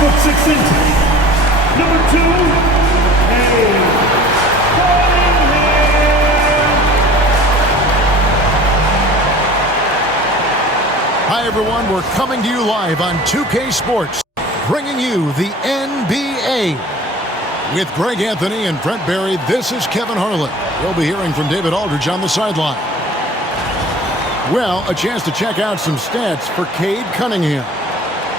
6'6". Number 2, Hi everyone, we're coming to you live on 2K Sports, bringing you the NBA. With Greg Anthony and Brent Barry, this is Kevin Harlan. We'll be hearing from David Aldridge on the sideline. Well, a chance to check out some stats for Cade Cunningham.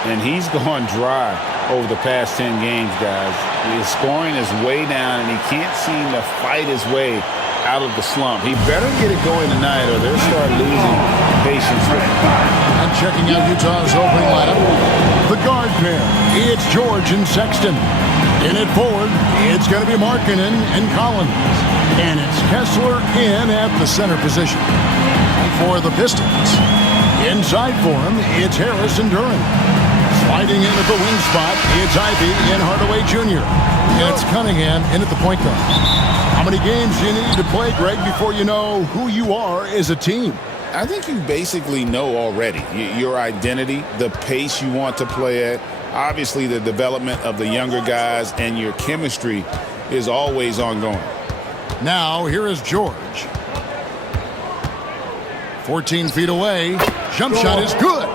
And he's gone dry over the past 10 games, guys. His scoring is way down, and he can't seem to fight his way out of the slump. He better get it going tonight, or they'll start losing patience with him. And checking out Utah's opening lineup, the guard pair, it's George and Sexton. In at forward, it's going to be Markkanen and Collins. And it's Kessler in at the center position. And for the Pistons, inside for him, it's Harris and Duran. Sliding in at the wing spot, it's Ivy and Hardaway Jr. And it's Cunningham in at the point guard. How many games do you need to play, Greg, before you know who you are as a team? I think you basically know already your identity, the pace you want to play at, obviously the development of the younger guys, and your chemistry is always ongoing. Now, here is George. 14 feet away. Jump shot is good.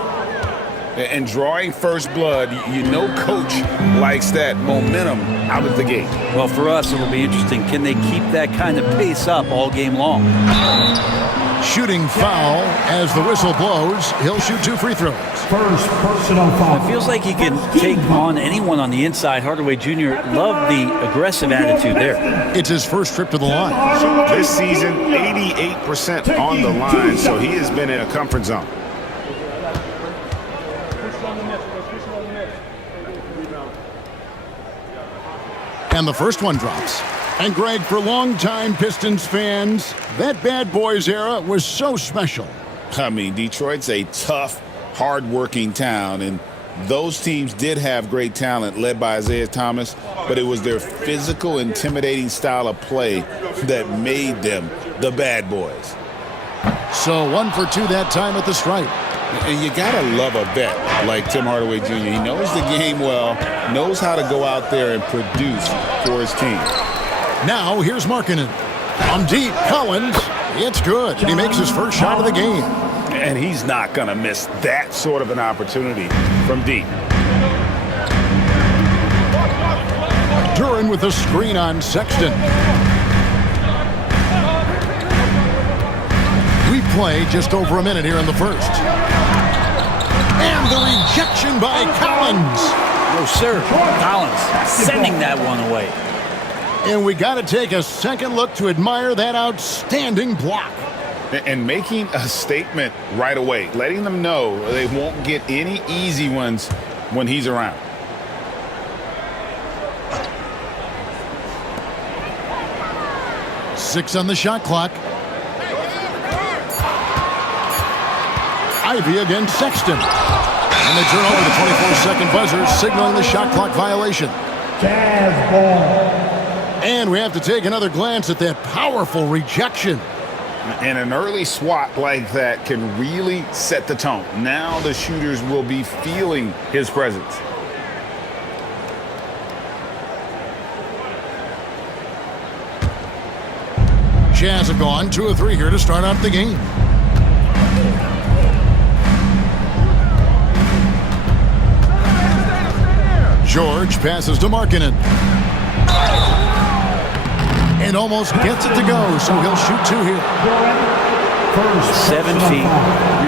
And drawing first blood, you know coach likes that momentum out of the gate. Well, for us, it'll be interesting. Can they keep that kind of pace up all game long? Shooting foul as the whistle blows. He'll shoot 2 free throws. first personal foul. It feels like he can take on anyone on the inside. Hardaway Jr. loved the aggressive attitude there. It's his first trip to the line. This season, 88% on the line, so he has been in a comfort zone. And the first one drops. And Greg, for longtime Pistons fans, that bad boys era was so special. I mean, Detroit's a tough, hard-working town, and those teams did have great talent led by Isaiah Thomas, but it was their physical, intimidating style of play that made them the bad boys. So 1 for 2 that time at the stripe. And you got to love a vet like Tim Hardaway Jr. He knows the game well, knows how to go out there and produce for his team. Now, here's Markkanen. On deep, Collins. It's good. He makes his first shot of the game. And he's not going to miss that sort of an opportunity from deep. Duran with a screen on Sexton. We play just over a minute here in the first. And the rejection by Collins. No, sir. Collins sending that one away. And we got to take a second look to admire that outstanding block. And making a statement right away, letting them know they won't get any easy ones when he's around. Six on the shot clock. Ivy against Sexton. And they turn over the 24-second buzzer, signaling the shot clock violation. Jazz ball. And we have to take another glance at that powerful rejection. And an early swat like that can really set the tone. Now the shooters will be feeling his presence. Jazz have gone 2 of 3 here to start out the game. George passes to Markkanen. And almost gets it to go, so he'll shoot 2 here. 7 feet,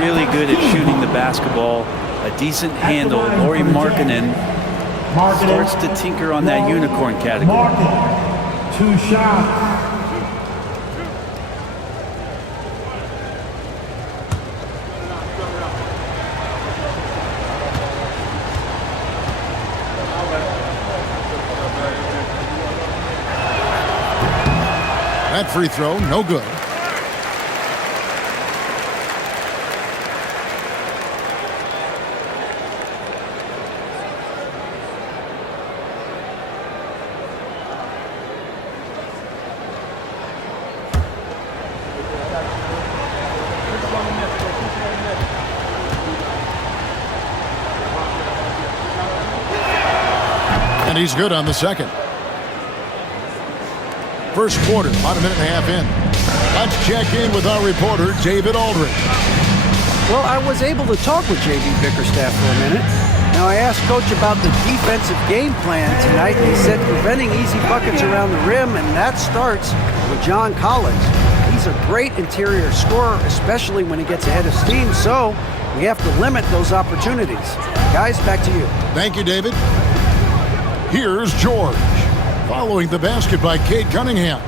really good at shooting the basketball. A decent handle. Lauri Markkanen starts to tinker on that unicorn category. 2 shots. That free throw, no good. And he's good on the second. First quarter, about a minute and a half in. Let's check in with our reporter, David Aldridge. Well, I was able to talk with J.B. Bickerstaff for a minute. Now, I asked Coach about the defensive game plan tonight, and he said preventing easy buckets around the rim, and that starts with John Collins. He's a great interior scorer, especially when he gets ahead of steam, so we have to limit those opportunities. Guys, back to you. Thank you, David. Here's George. Following the basket by Cade Cunningham.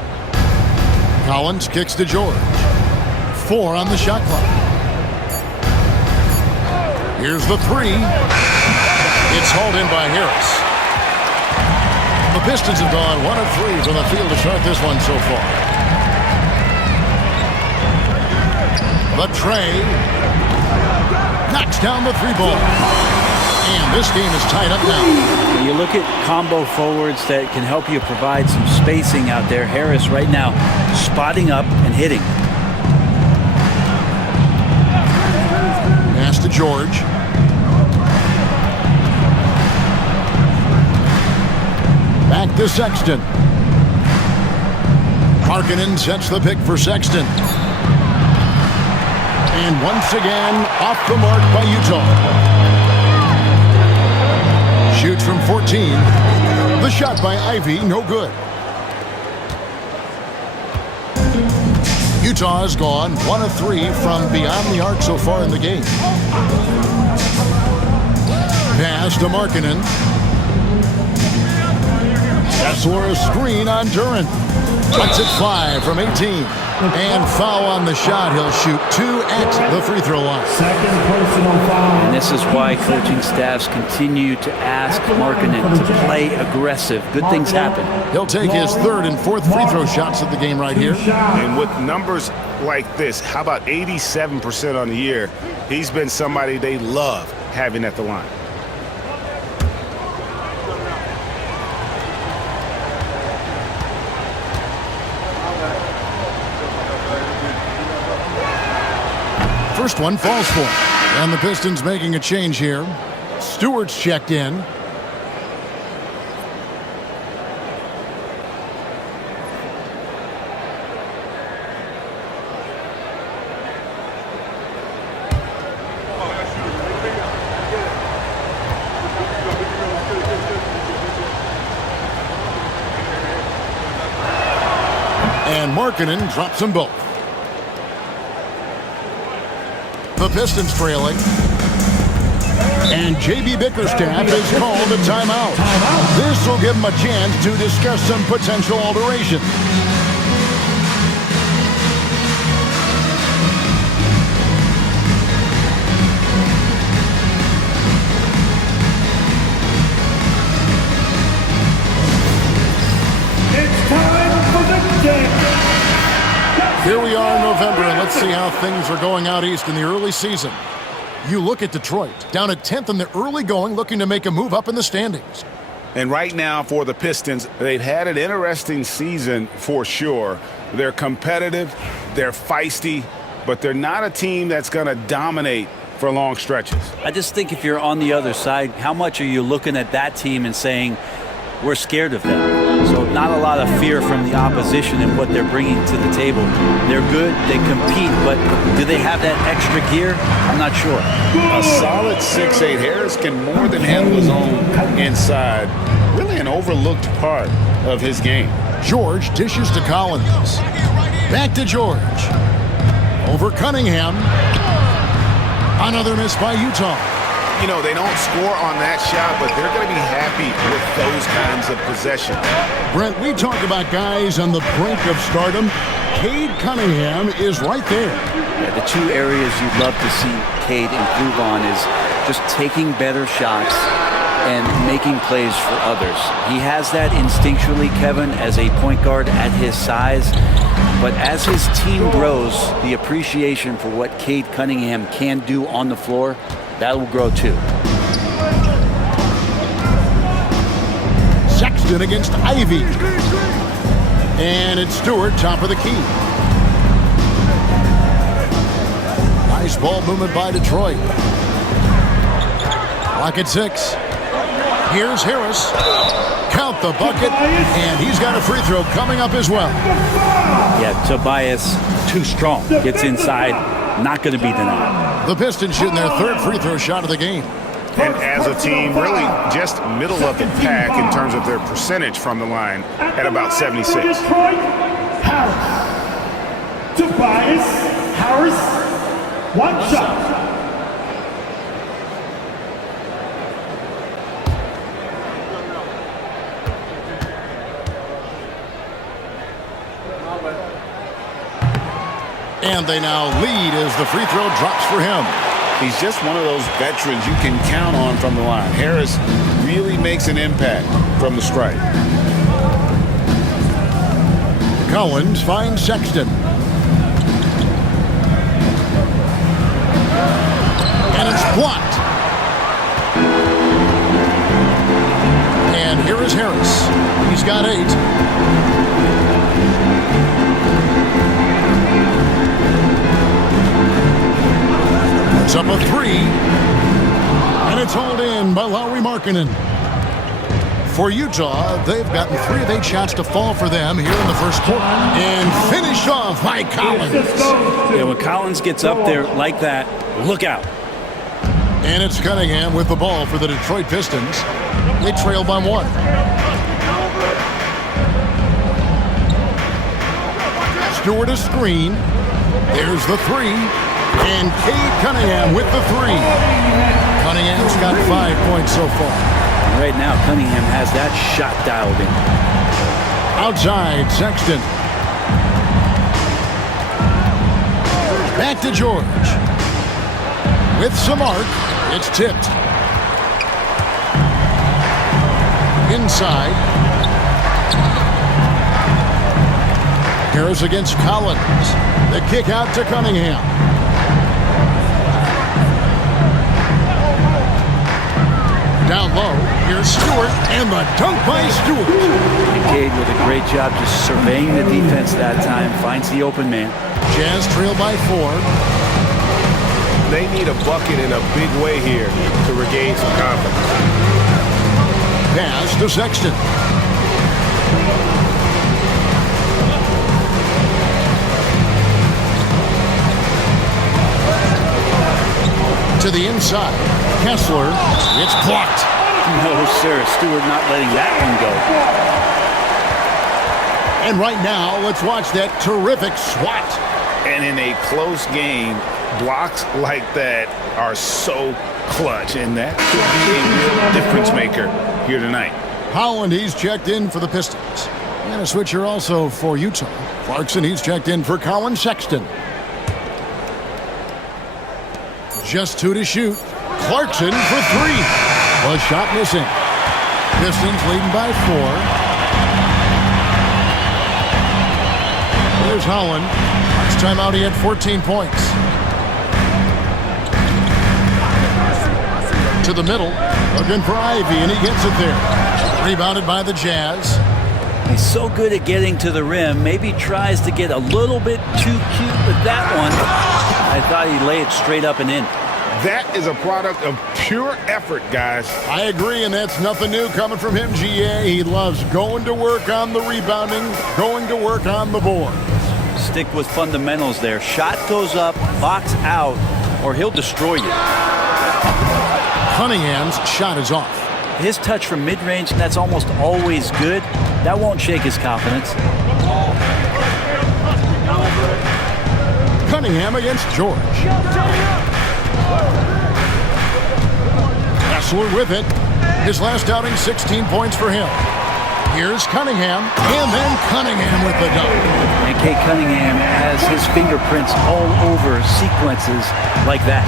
Collins kicks to George. 4 on the shot clock. Here's the 3. It's hauled in by Harris. The Pistons have gone 1 of 3 from the field to start this one so far. The tray knocks down the 3-ball. And this game is tied up now. You look at combo forwards that can help you provide some spacing out there. Harris right now spotting up and hitting. Pass to George. Back to Sexton. Markkanen sets the pick for Sexton. And once again, off the mark by Utah. Shoots from 14. The shot by Ivy, no good. Utah has gone 1 of 3 from beyond the arc so far in the game. Pass to Markkanen. Kessler a screen on Duran. Lets it fly from 18. And foul on the shot. He'll shoot 2 at the free throw line. Second personal foul. And this is why coaching staffs continue to ask Markkanen to play aggressive. Good things happen. He'll take his 3rd and 4th free throw shots of the game right here. And with numbers like this, how about 87% on the year? He's been somebody they love having at the line. First one falls for him. And the Pistons making a change here. Stewart's checked in. And Markkanen drops them both. The Pistons trailing. And J.B. Bickerstaff has called a timeout. This will give him a chance to discuss some potential alteration. It's time for the game. Here we are in November, and let's see how things are going out east in the early season. You look at Detroit, down at 10th in the early going, looking to make a move up in the standings. And right now for the Pistons, they've had an interesting season for sure. They're competitive, they're feisty, but they're not a team that's going to dominate for long stretches. I just think if you're on the other side, how much are you looking at that team and saying, we're scared of them? So not a lot of fear from the opposition and what they're bringing to the table. They're good, they compete, but do they have that extra gear? I'm not sure. A solid 6'8". Harris can more than handle his own inside. Really an overlooked part of his game. George dishes to Collins. Back to George. Over Cunningham. Another miss by Utah. You know, they don't score on that shot, but they're going to be happy with those kinds of possessions. Brent, we talk about guys on the brink of stardom. Cade Cunningham is right there. Yeah, the two areas you'd love to see Cade improve on is just taking better shots and making plays for others. He has that instinctually, Kevin, as a point guard at his size. But as his team grows, the appreciation for what Cade Cunningham can do on the floor, that will grow too. Sexton against Ivy. And it's Stewart, top of the key. Nice ball movement by Detroit. Clock at 6. Here's Harris. Count the bucket, and he's got a free throw coming up as well. Yeah, Tobias, too strong. Gets inside, not going to be denied. The Pistons shooting their third free throw shot of the game. And as a team, really just middle of the pack in terms of their percentage from the line at about 76. Tobias Harris, one shot. And they now lead as the free throw drops for him. He's just one of those veterans you can count on from the line. Harris really makes an impact from the stripe. Collins finds Sexton. And it's blocked. And here is Harris. He's got 8. It's up a 3. And it's hauled in by Lauri Markkanen. For Utah, they've gotten 3 of 8 shots to fall for them here in the first quarter. And finished off by Collins. Yeah, when Collins gets up there like that, look out. And it's Cunningham with the ball for the Detroit Pistons. They trail by 1. Stewart a screen. There's the 3. And Cade Cunningham with the 3. Cunningham's got 5 points so far. Right now, Cunningham has that shot dialed in. Outside, Sexton. Back to George. With some arc, it's tipped. Inside. Harris against Collins. The kick out to Cunningham. Down low, here's Stewart, and the dunk by Stewart. Cade with a great job just surveying the defense that time, finds the open man. Jazz trail by 4. They need a bucket in a big way here to regain some confidence. Pass to Sexton. To the inside. Kessler. It's blocked. No, sir. Stewart not letting that one go. And right now, let's watch that terrific swat. And in a close game, blocks like that are so clutch, and that could be a real difference maker here tonight. Holland, he's checked in for the Pistons. And a switcher also for Utah. Clarkson, he's checked in for Colin Sexton. Just 2 to shoot. Clarkson for 3. A shot missing. Pistons leading by 4. There's Holland. Last time out he had 14 points. To the middle. Looking for Ivy, and he gets it there. Rebounded by the Jazz. He's so good at getting to the rim. Maybe tries to get a little bit too cute with that one. I thought he'd lay it straight up and in. That is a product of pure effort, guys. I agree, and that's nothing new coming from him, GA. He loves going to work on the rebounding, going to work on the board. Stick with fundamentals there. Shot goes up, box out, or he'll destroy you. Cunningham's shot is off. His touch from mid-range, that's almost always good. That won't shake his confidence. Cunningham against George. Kessler with it. His last outing, 16 points for him. Here's Cunningham, and then Cunningham with the dunk. And Kate Cunningham has his fingerprints all over sequences like that.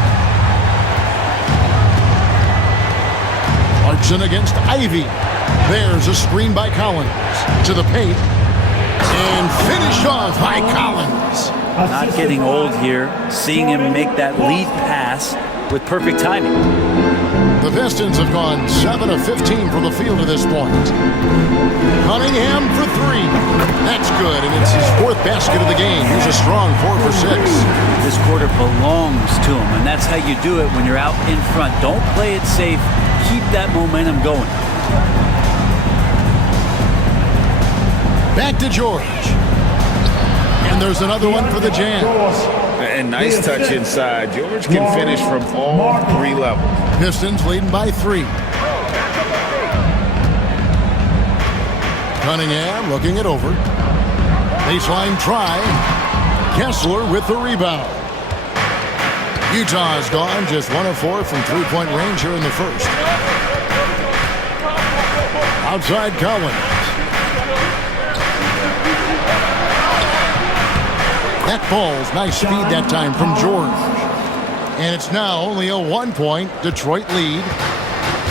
Clarkson against Ivy. There's a screen by Collins. To the paint. And finish off by Collins. Not getting old here. Seeing him make that lead pass with perfect timing. The Pistons have gone 7 of 15 from the field to this point. Cunningham for 3. That's good, and it's his 4th basket of the game. He's a strong 4 for 6. This quarter belongs to him, and that's how you do it when you're out in front. Don't play it safe. Keep that momentum going. Back to George. And there's another one for the Jazz. And nice touch inside. George can finish from all 3 levels. Pistons leading by 3. Cunningham looking it over. Baseline try. Kessler with the rebound. Utah's gone just 1 of 4 from three-point range here in the first. Outside Collins. That ball's nice speed that time from George. And it's now only a 1-point Detroit lead.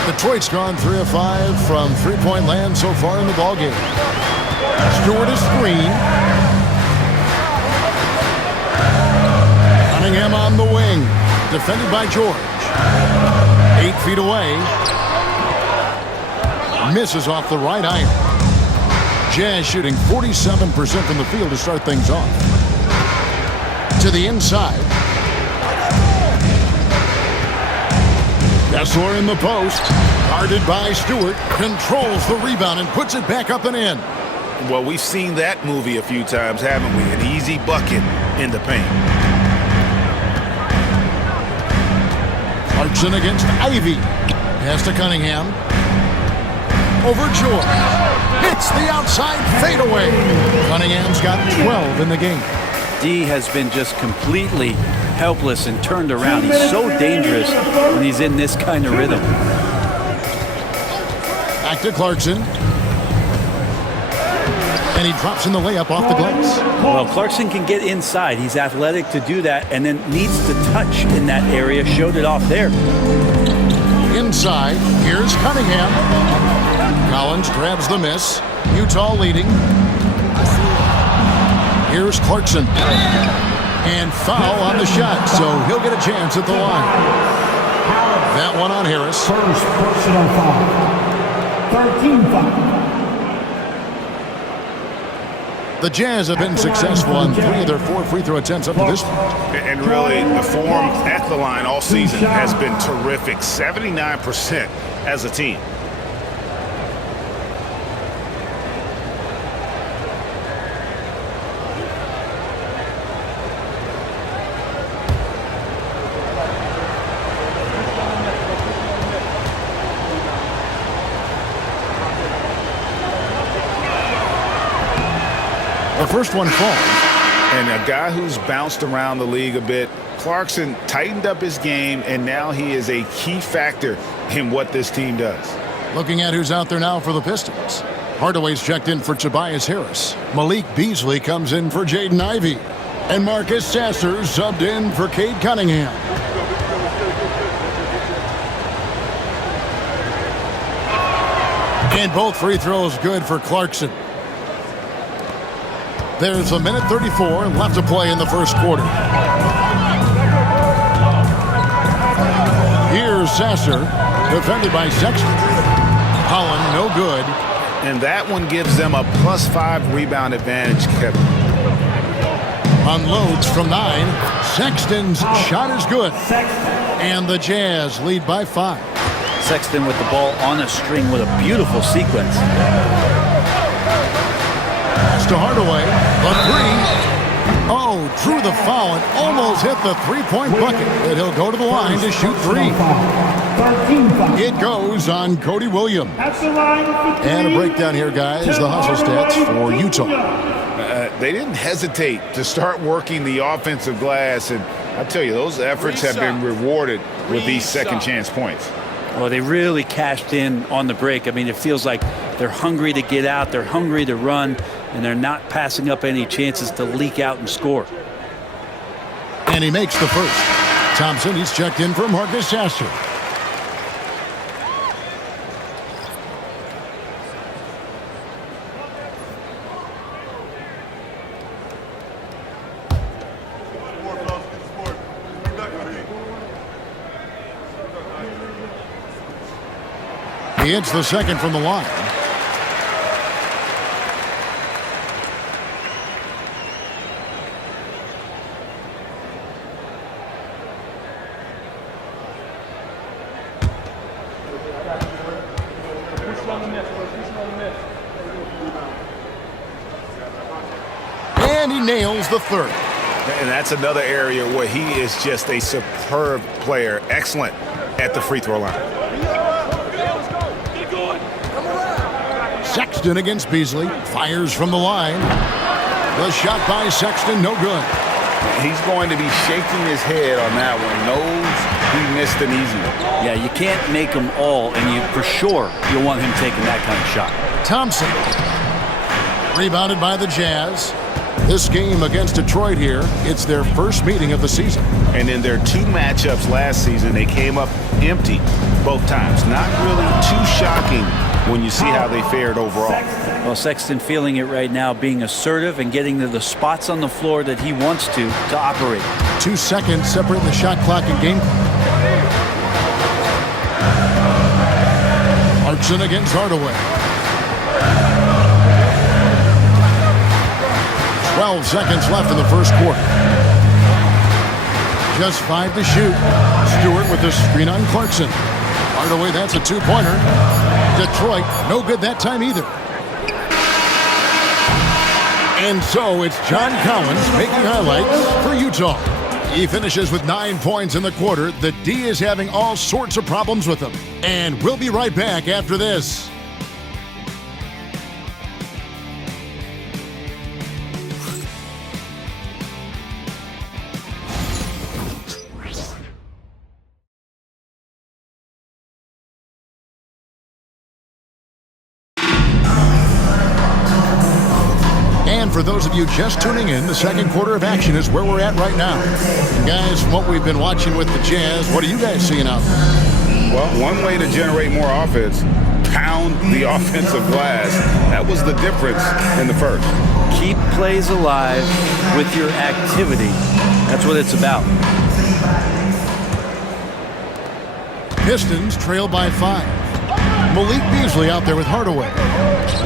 Detroit's gone 3 of 5 from three-point land so far in the ballgame. Stewart is screen. Cunningham on the wing. Defended by George. 8 feet away. Misses off the right iron. Jazz shooting 47% from the field to start things off. To the inside. Kessler in the post. Guarded by Stewart. Controls the rebound and puts it back up and in. Well, we've seen that movie a few times, haven't we? An easy bucket in the paint. Clarkson against Ivy. Pass to Cunningham. Over George. Hits the outside fadeaway. Cunningham's got 12 in the game. D has been just completely helpless and turned around. He's so dangerous when he's in this kind of rhythm. Back to Clarkson. And he drops in the layup off the glass. Well, Clarkson can get inside. He's athletic to do that, and then needs to touch in that area. Showed it off there. Inside, here's Cunningham. Collins grabs the miss. Utah leading. Here's Clarkson. And foul on the shot, so he'll get a chance at the line. That one on Harris. First personal foul. 13 foul. The Jazz have been successful on 3 of their 4 free throw attempts up to this point. And really, the form at the line all season has been terrific. 79% as a team. The first one falls. And a guy who's bounced around the league a bit, Clarkson tightened up his game, and now he is a key factor in what this team does. Looking at who's out there now for the Pistons. Hardaway's checked in for Tobias Harris. Malik Beasley comes in for Jaden Ivey. And Marcus Sasser subbed in for Cade Cunningham. And both free throws good for Clarkson. There's a minute 34 left to play in the first quarter. Here's Sasser, defended by Sexton. Holland, no good. And that one gives them a +5 rebound advantage, Kevin. Unloads from 9. Sexton's shot is good. And the Jazz lead by 5. Sexton with the ball on a string with a beautiful sequence. To Hardaway, the 3. Oh, drew the foul and almost hit the three-point bucket. And he'll go to the line to shoot 3. 13 foul. It goes on Cody Williams. At the line for 3. And a breakdown here, guys. The hustle stats for Utah. They didn't hesitate to start working the offensive glass, and I tell you, those efforts have been rewarded with these second-chance points. Well, they really cashed in on the break. I mean, it feels like they're hungry to get out. They're hungry to run, and they're not passing up any chances to leak out and score. And he makes the first. Thompson, he's checked in for Marcus Sasser. He hits the second from the line. And he nails the third. And that's another area where he is just a superb player. Excellent at the free throw line. Sexton against Beasley. Fires from the line. The shot by Sexton, no good. He's going to be shaking his head on that one. Knows he missed an easy one. Yeah, you can't make them all, and you for sure you'll want him taking that kind of shot. Thompson. Rebounded by the Jazz. This game against Detroit here, it's their first meeting of the season. And in their 2 matchups last season, they came up empty both times. Not really too shocking when you see how they fared overall. Well, Sexton feeling it right now, being assertive and getting to the spots on the floor that he wants to operate. 2 seconds separating the shot clock and game. Clarkson against Hardaway. 12 seconds left in the first quarter. Just 5 to shoot. Stewart with the screen on Clarkson. Hardaway, that's a 2-pointer. Detroit, no good that time either. And so it's John Collins making highlights for Utah. He finishes with 9 points in the quarter. The D is having all sorts of problems with him. And we'll be right back after this. And for those of you just tuning in, the second quarter of action is where we're at right now. And guys, from what we've been watching with the Jazz, what are you guys seeing out there? Well, one way to generate more offense, pound the offensive glass. That was the difference in the first. Keep plays alive with your activity. That's what it's about. Pistons trail by 5. Malik Beasley out there with Hardaway.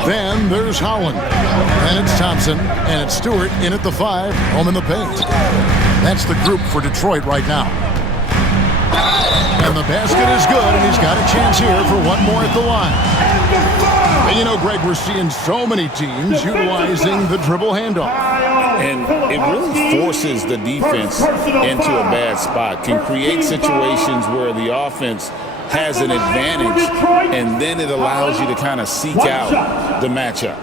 Then there's Howland. And it's Thompson. And it's Stewart in at the 5, home in the paint. That's the group for Detroit right now. And the basket is good, and he's got a chance here for one more at the line. And you know, Greg, we're seeing so many teams utilizing the dribble handoff. And it really forces the defense into a bad spot. Can create situations where the offense has an advantage, and then it allows you to kind of seek out the matchup.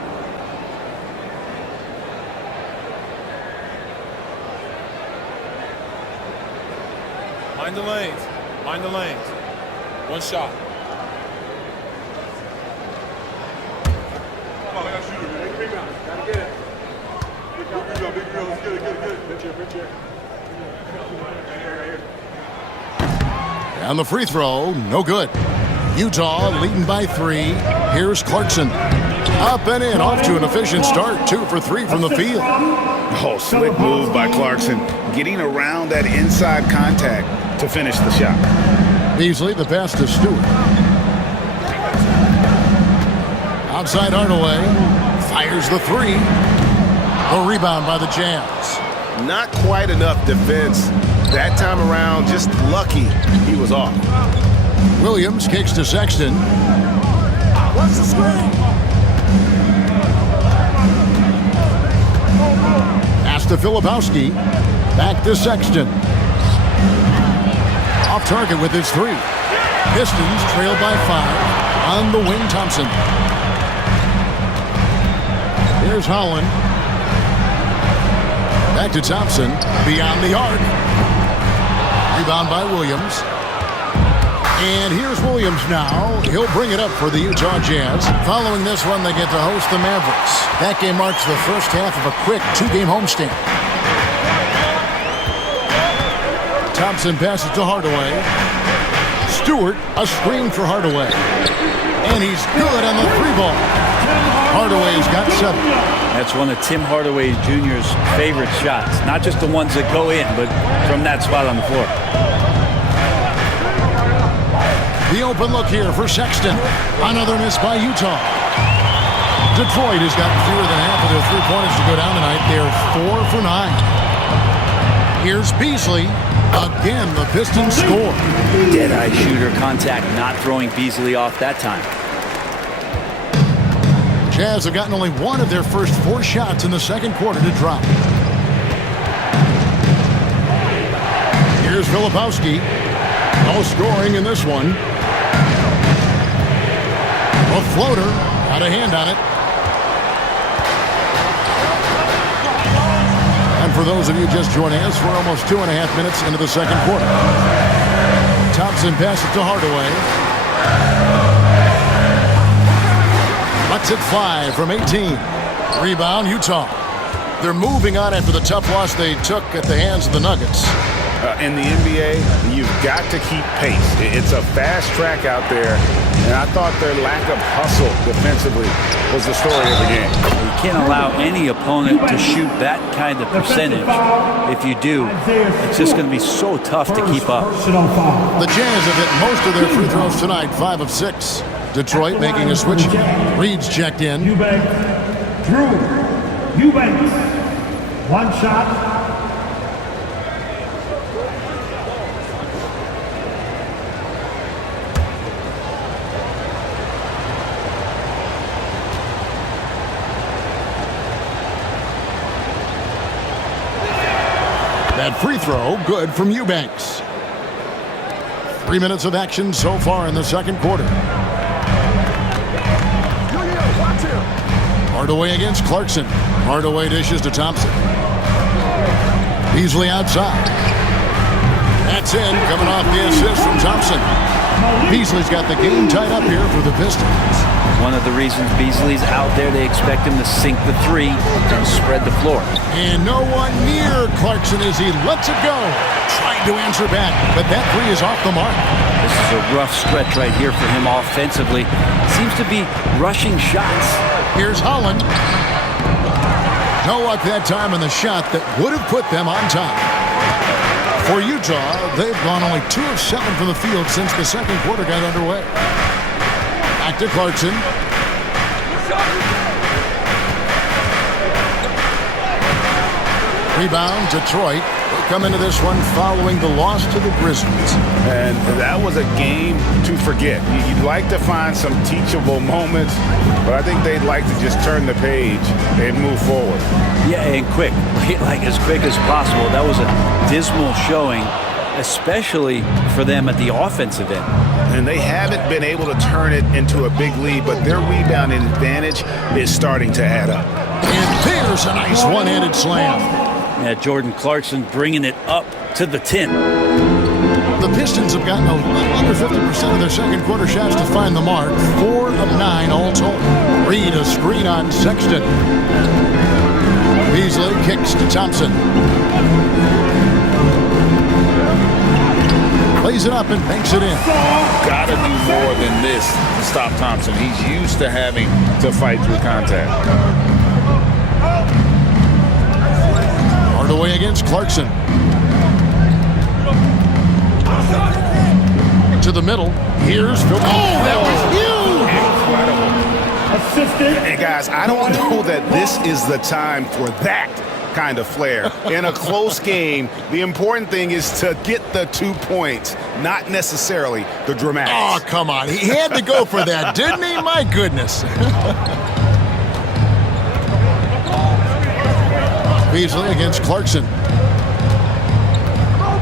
Mind the lanes. Mind the lanes. One shot. And the free throw, no good. Utah leading by 3. Here's Clarkson. Up and in, off to an efficient start. 2 for 3 from the field. Oh, slick move by Clarkson. Getting around that inside contact to finish the shot. Beasley, the pass to Stewart. Outside Hardaway. Fires the 3. A rebound by the Jazz. Not quite enough defense. That time around, just lucky he was off. Williams kicks to Sexton. What's the screen? Pass to Filipowski. Back to Sexton. Off target with his 3. Pistons trail by 5. On the wing, Thompson. Here's Howland. Back to Thompson. Beyond the arc. Rebound by Williams. And here's Williams now. He'll bring it up for the Utah Jazz. Following this one, they get to host the Mavericks. That game marks the first half of a quick 2-game homestand. Thompson passes to Hardaway. Stewart, a screen for Hardaway. And he's good on the 3-ball. Hardaway's got 7. That's one of Tim Hardaway Jr.'s favorite shots. Not just the ones that go in, but from that spot on the floor. The open look here for Sexton. Another miss by Utah. Detroit has got fewer than half of their 3-pointers to go down tonight. They're 4 for 9. Here's Beasley. Again, the Pistons score. Dead-eye shooter contact, not throwing Beasley off that time. Jazz have gotten only one of their first 4 shots in the second quarter to drop. Here's Filipowski. No scoring in this one. A floater. Got a hand on it. And for those of you just joining us, we're almost 2.5 minutes into the second quarter. Thompson passes to Hardaway. Lets it fly from 18. Rebound, Utah. They're moving on after the tough loss they took at the hands of the Nuggets. In the NBA, you've got to keep pace. It's a fast track out there, and I thought their lack of hustle defensively was the story of the game. You can't allow any opponent to shoot that kind of percentage. If you do, it's just going to be so tough to keep up. The Jazz have hit most of their free throws tonight, 5 of 6. Detroit making a switch. Reed's checked in. Eubanks. 1 shot. That free throw, good from Eubanks. 3 minutes of action so far in the second quarter. Hardaway against Clarkson. Hardaway dishes to Thompson. Beasley outside. That's in, coming off the assist from Thompson. Beasley's got the game tied up here for the Pistons. One of the reasons Beasley's out there, they expect him to sink the 3 and spread the floor. And no one near Clarkson as he lets it go. Trying to answer back, but that 3 is off the mark. This is a rough stretch right here for him offensively. Seems to be rushing shots. Here's Holland. No luck that time on the shot that would have put them on top. For Utah, they've gone only 2 of 7 from the field since the second quarter got underway. Back to Clarkson. Rebound, Detroit. They come into this one following the loss to the Grizzlies. And that was a game to forget. You'd like to find some teachable moments, but I think they'd like to just turn the page and move forward. Yeah, and quick. Like as quick as possible. That was a dismal showing, especially for them at the offensive end. And they haven't been able to turn it into a big lead, but their rebounding advantage is starting to add up. And there's a nice one-handed slam. Yeah, Jordan Clarkson bringing it up to the 10. The Pistons have gotten a little under 50% of their second quarter shots to find the mark. 4 of 9 all told. Reed a screen on Sexton. Beasley kicks to Thompson. Plays it up and banks it in. Got to do more than this to stop Thompson. He's used to having to fight through contact. Hardaway against Clarkson. To the middle. Here's Phil. Oh, that was huge! Assistant. And guys, I don't know that this is the time for that kind of flair. In a close game, the important thing is to get the 2 points, not necessarily the dramatics. Oh, come on. He had to go for that, didn't he? My goodness. Beasley against Clarkson.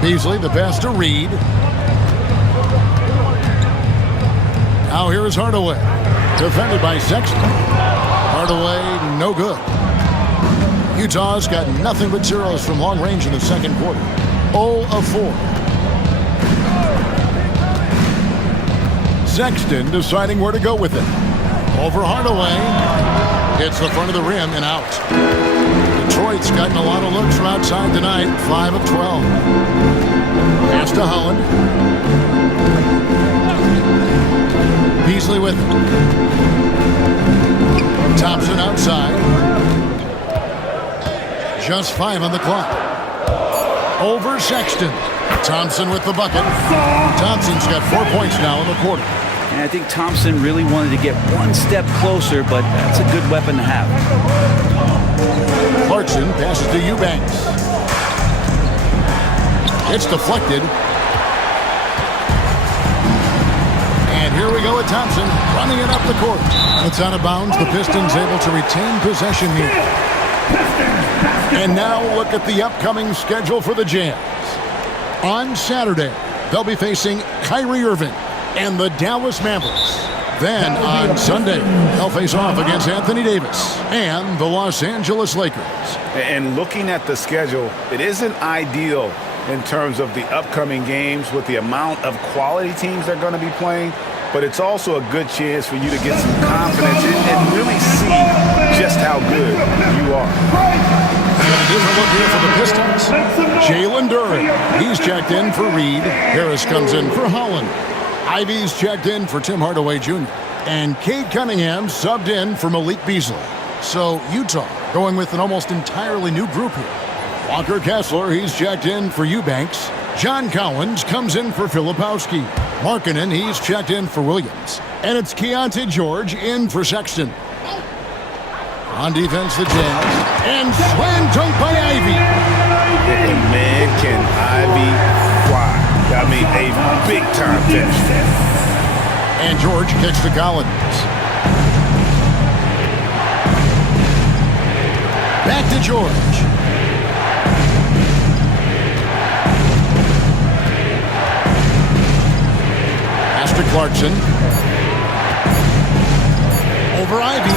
Beasley, the pass to Reed. Now here is Hardaway. Defended by Sexton. Hardaway, no good. Utah's got nothing but zeros from long range in the second quarter. 0 of 4. Sexton deciding where to go with it. Over Hardaway. Hits the front of the rim and out. Detroit's gotten a lot of looks from outside tonight. 5 of 12. Pass to Holland. Beasley with it. Thompson outside. Just 5 on the clock. Over Sexton. Thompson with the bucket. Thompson's got 4 points now in the quarter. And I think Thompson really wanted to get 1 step closer, but that's a good weapon to have. Clarkson passes to Eubanks. It's deflected. And Here we go with Thompson running it up the court. It's out of bounds. The Pistons able to retain possession here. And now look at the upcoming schedule for the Jazz. On Saturday, they'll be facing Kyrie Irving and the Dallas Mavericks. Then on Sunday, they'll face off against Anthony Davis and the Los Angeles Lakers. And looking at the schedule, it isn't ideal in terms of the upcoming games with the amount of quality teams they're going to be playing, but it's also a good chance for you to get some confidence and really see just how good you are. And a different look here for the Pistons. Jalen Duren, he's checked in for Reed. Harris comes in for Holland. Ivy's checked in for Tim Hardaway Jr. And Cade Cunningham subbed in for Malik Beasley. So Utah going with an almost entirely new group here. Walker Kessler, he's checked in for Eubanks. John Collins comes in for Filipowski. Markkanen, he's checked in for Williams. And it's Keontae George in for Sexton. On defense, the Jazz. And slam dunk by Ivy. And man, can Ivy fly. I mean, a big-time finish. And George kicks to Collins. Back to George. Pass to Clarkson. Over Ivy.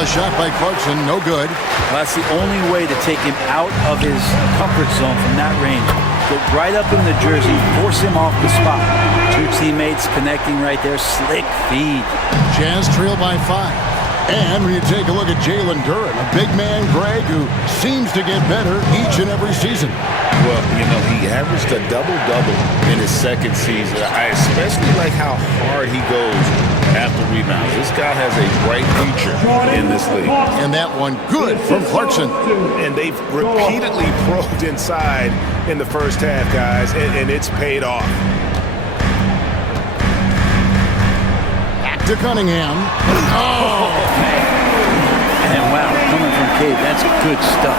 A shot by Clarkson, no good. Well, that's the only way to take him out of his comfort zone from that range. Go right up in the jersey, force him off the spot. Two teammates connecting right there, slick feed. Jazz trail by 5. And when you take a look at Jalen Duren, a big man, Greg, who seems to get better each and every season. Well, you know, he averaged a double-double in his second season. I especially like how hard he goes after rebounds. This guy has a bright future in this league. And that one good from Clarkson. And they've repeatedly probed inside in the first half, guys, and it's paid off. Back to Cunningham. Oh! And wow, coming from Cade, that's good stuff.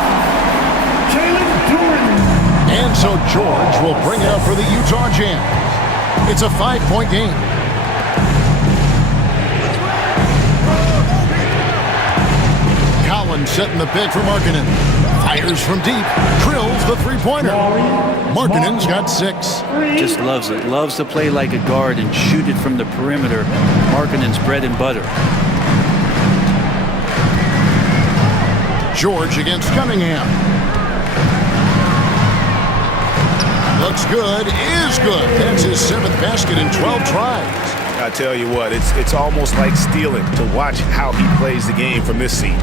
And so George will bring it up for the Utah Jazz. It's a 5-point game. Collins setting the pick for Markkanen. Fires from deep. Drills the three-pointer. Markkanen's got 6. Just loves it. Loves to play like a guard and shoot it from the perimeter. Markkanen's bread and butter. George against Cunningham. Looks good, is good. That's his 7th basket in 12 tries. I tell you what, it's almost like stealing to watch how he plays the game from this seat.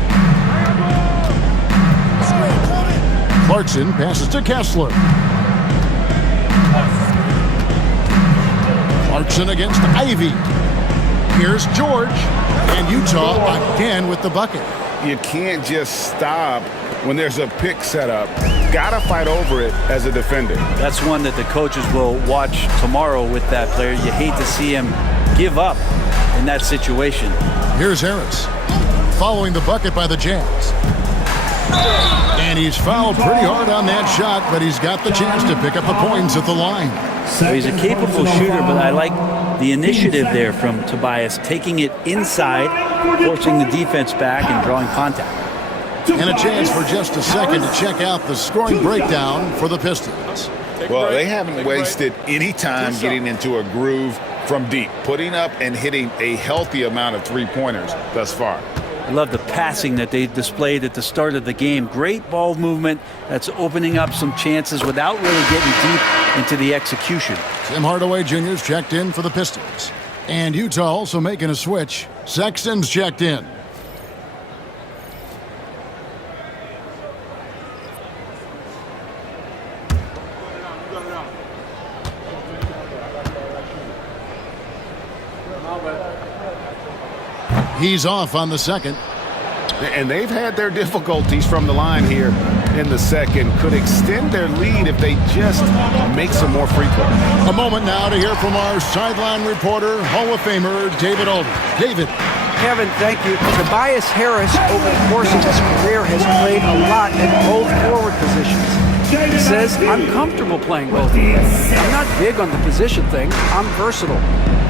Clarkson passes to Kessler. Clarkson against Ivy. Here's George. And Utah again with the bucket. You can't just stop when there's a pick set up. Gotta fight over it as a defender. That's one that the coaches will watch tomorrow with that player. You hate to see him give up in that situation. Here's Harris. Following the bucket by the Jazz. And he's fouled pretty hard on that shot, but he's got the chance to pick up the points at the line. So he's a capable shooter, but I like the initiative there from Tobias, taking it inside, forcing the defense back and drawing contact. And a chance for just a second to check out the scoring breakdown for the Pistons. Well, they haven't wasted any time getting into a groove from deep, putting up and hitting a healthy amount of three-pointers thus far. I love the passing that they displayed at the start of the game. Great ball movement that's opening up some chances without really getting deep into the execution. Tim Hardaway Jr.'s checked in for the Pistons. And Utah also making a switch. Sexton's checked in. He's off on the second. And they've had their difficulties from the line here in the second. Could extend their lead if they just make some more free throws. A moment now to hear from our sideline reporter, Hall of Famer David Aldridge. David. Kevin, thank you. Tobias Harris, over the course of his career, has played a lot at both forward positions. He says, I'm comfortable playing both of them. I'm not big on the position thing. I'm versatile.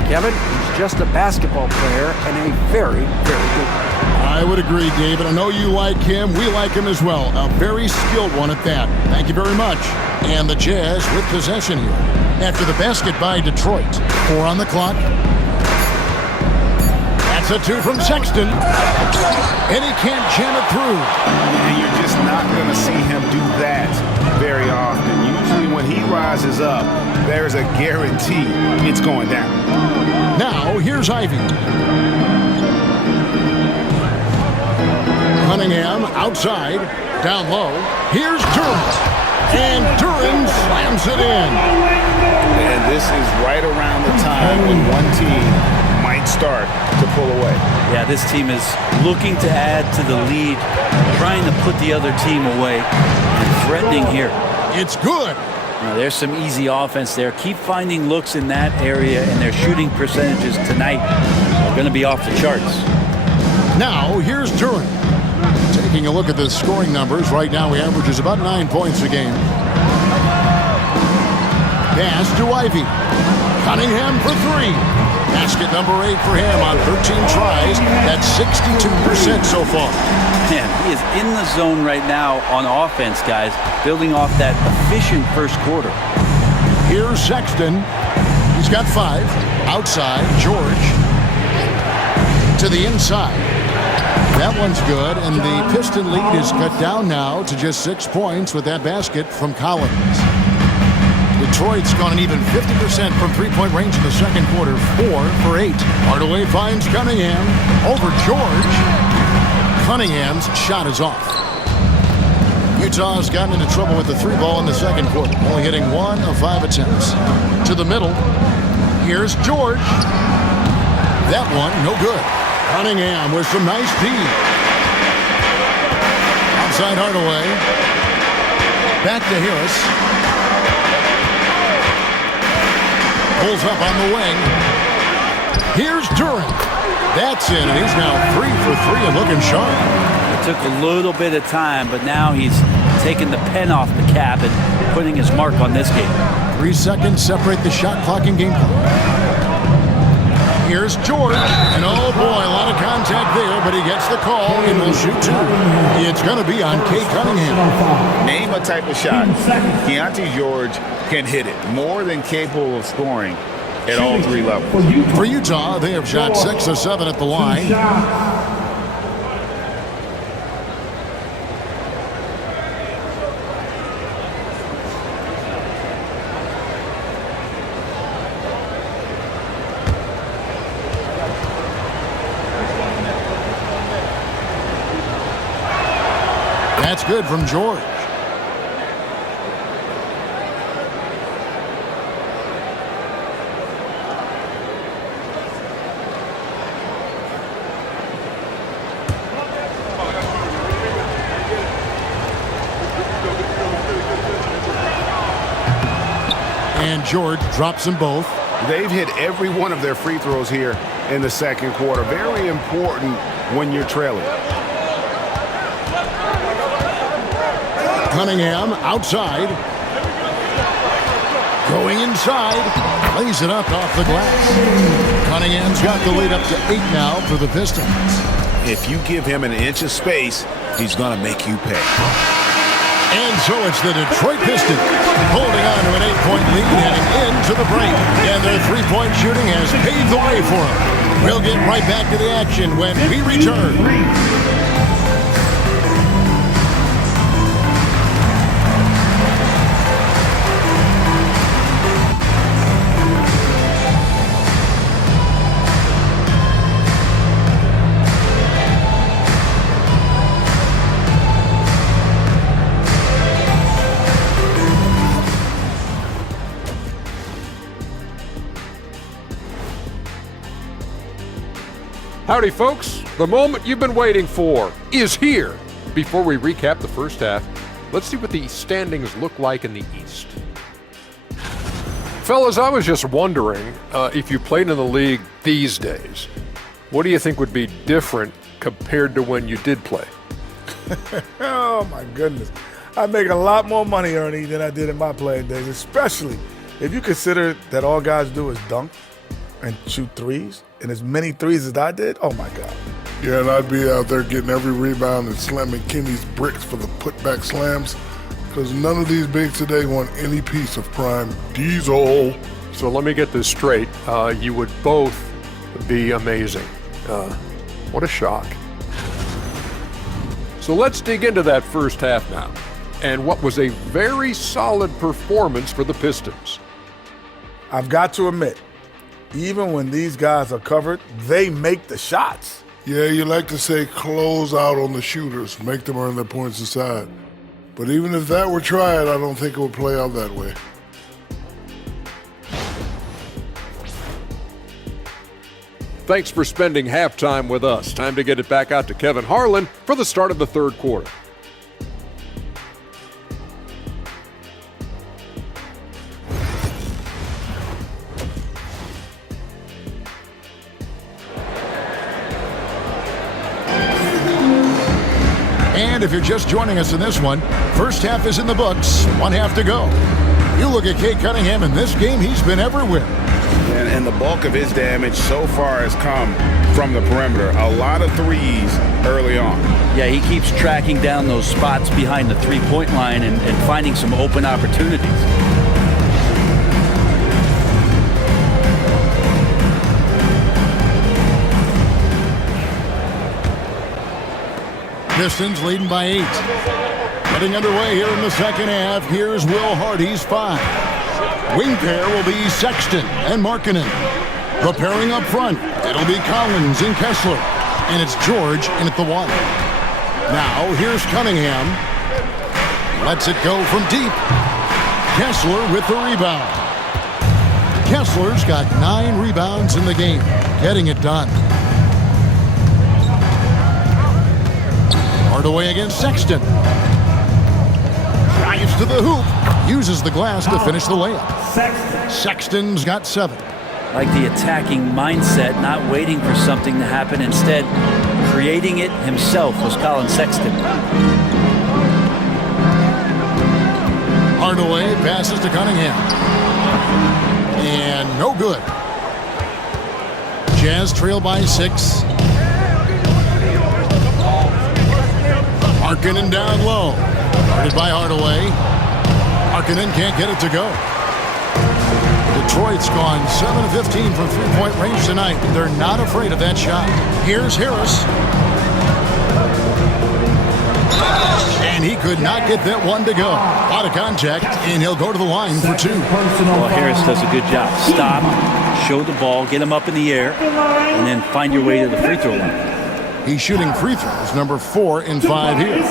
Kevin, he's just a basketball player and a very, very good one. I would agree, David. I know you like him. We like him as well. A very skilled one at that. Thank you very much. And the Jazz with possession here. After the basket by Detroit. 4 on the clock. That's a 2 from Sexton. And he can't jam it through. And you're just not going to see him do that very often. Usually when he rises up, there's a guarantee it's going down. Now, here's Ivy. Cunningham outside, down low. Here's Duran. And Duran slams it in. And this is right around the time when one team might start to pull away. Yeah, this team is looking to add to the lead, trying to put the other team away, and threatening here. It's good. Now, there's some easy offense there. Keep finding looks in that area, and their shooting percentages tonight are going to be off the charts. Now, here's Duran. Taking a look at the scoring numbers, right now he averages about 9 points a game. Pass to Ivy. Cunningham for 3. Basket number 8 for him on 13 tries. That's 62% so far. Man, he is in the zone right now on offense, guys, building off that efficient first quarter. Here's Sexton. He's got 5. Outside, George. To the inside. That one's good, and the Piston lead is cut down now to just 6 points with that basket from Collins. Detroit's gone an even 50% from three-point range in the second quarter, 4 for 8. Hardaway finds Cunningham over George. Cunningham's shot is off. Utah's gotten into trouble with the 3-ball in the second quarter, only hitting 1 of 5 attempts. To the middle. Here's George. That one, no good. Cunningham with some nice D. Outside Hardaway. Back to Harris. Pulls up on the wing. Here's Duran. That's it, and he's now 3 for 3 and looking sharp. It took a little bit of time, but now he's taking the pen off the cap and putting his mark on this game. 3 seconds separate the shot clock and game clock. Here's George, and oh boy, a lot of contact there, but he gets the call and will shoot 2. It's going to be on Kate Cunningham. Name a type of shot. Keontae George can hit it. More than capable of scoring at all 3 levels. For Utah, they have shot 6 of 7 at the line. That's good from George. And George drops them both. They've hit every one of their free throws here in the second quarter. Very important when you're trailing. Cunningham outside. Going inside. Lays it up off the glass. Cunningham's got the lead up to 8 now for the Pistons. If you give him an inch of space, he's going to make you pay. And so it's the Detroit Pistons holding on to an 8-point lead heading into the break. And their 3-point shooting has paved the way for them. We'll get right back to the action when we return. Howdy, folks. The moment you've been waiting for is here. Before we recap the first half, let's see what the standings look like in the East. Fellas, I was just wondering if you played in the league these days, what do you think would be different compared to when you did play? Oh, my goodness. I make a lot more money, Ernie, than I did in my playing days, especially if you consider that all guys do is dunk and shoot threes, and as many threes as I did, oh my God. Yeah, and I'd be out there getting every rebound and slamming Kenny's bricks for the putback slams, because none of these bigs today want any piece of prime Diesel. So let me get this straight. You would both be amazing. What a shock. So let's dig into that first half now, and what was a very solid performance for the Pistons. I've got to admit, even when these guys are covered, they make the shots. Yeah, you like to say close out on the shooters, make them earn their points inside. But even if that were tried, I don't think it would play out that way. Thanks for spending halftime with us. Time to get it back out to Kevin Harlan for the start of the third quarter. And if you're just joining us in this one, first half is in the books, one half to go. You look at Cade Cunningham in this game, he's been everywhere. And the bulk of his damage so far has come from the perimeter. A lot of threes early on. Yeah, he keeps tracking down those spots behind the three-point line and finding some open opportunities. Pistons leading by 8. Getting underway here in the second half. Here's Will Hardy's 5. Wing pair will be Sexton and Markkanen. The pairing up front, it'll be Collins and Kessler. And it's George in at the 1. Now here's Cunningham. Lets it go from deep. Kessler with the rebound. Kessler's got 9 rebounds in the game, getting it done. Hardaway against Sexton. Drives to the hoop. Uses the glass to finish the layup. Sexton's got 7. Like the attacking mindset, not waiting for something to happen. Instead, creating it himself was Colin Sexton. Hardaway passes to Cunningham. And no good. Jazz trail by 6. Markkanen down low. Guarded by Hardaway. Markkanen can't get it to go. Detroit's gone 7 of 15 from three-point range tonight. They're not afraid of that shot. Here's Harris. And he could not get that one to go. Out of contact, and he'll go to the line for 2. Well, Harris does a good job. Stop, show the ball, get him up in the air, and then find your way to the free throw line. He's shooting free throws, number 4 in 5 here.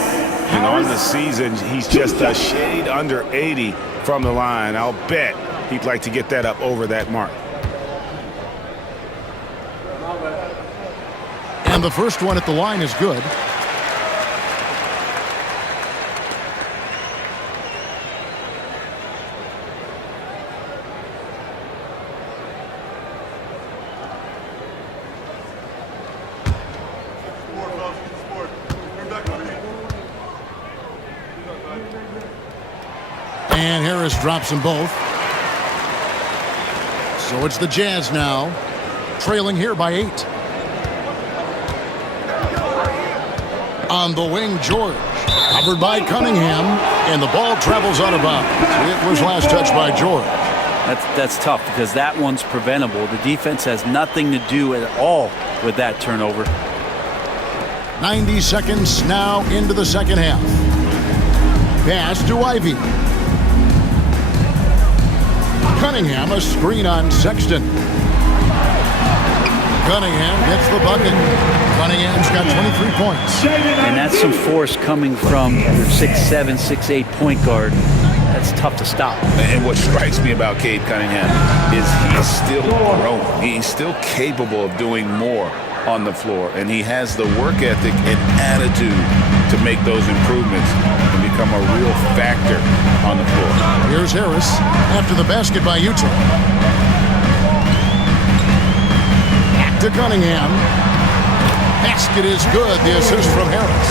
And on the season, he's just a shade under 80 from the line. I'll bet he'd like to get that up over that mark. And the first one at the line is good. And Harris drops them both. So it's the Jazz now, trailing here by 8. On the wing, George, covered by Cunningham, and the ball travels out of bounds. It was last touched by George. That's tough because that one's preventable. The defense has nothing to do at all with that turnover. 90 seconds now into the second half. Pass to Ivy. Cunningham, a screen on Sexton. Cunningham gets the bucket. Cunningham's got 23 points. And that's some force coming from your 6'7", 6'8" point guard. That's tough to stop. And what strikes me about Cade Cunningham is he's still growing. He's still capable of doing more on the floor. And he has the work ethic and attitude to make those improvements and become a real factor on the floor. Here's Harris after the basket by Utah. Back to Cunningham. Basket is good. The assist from Harris.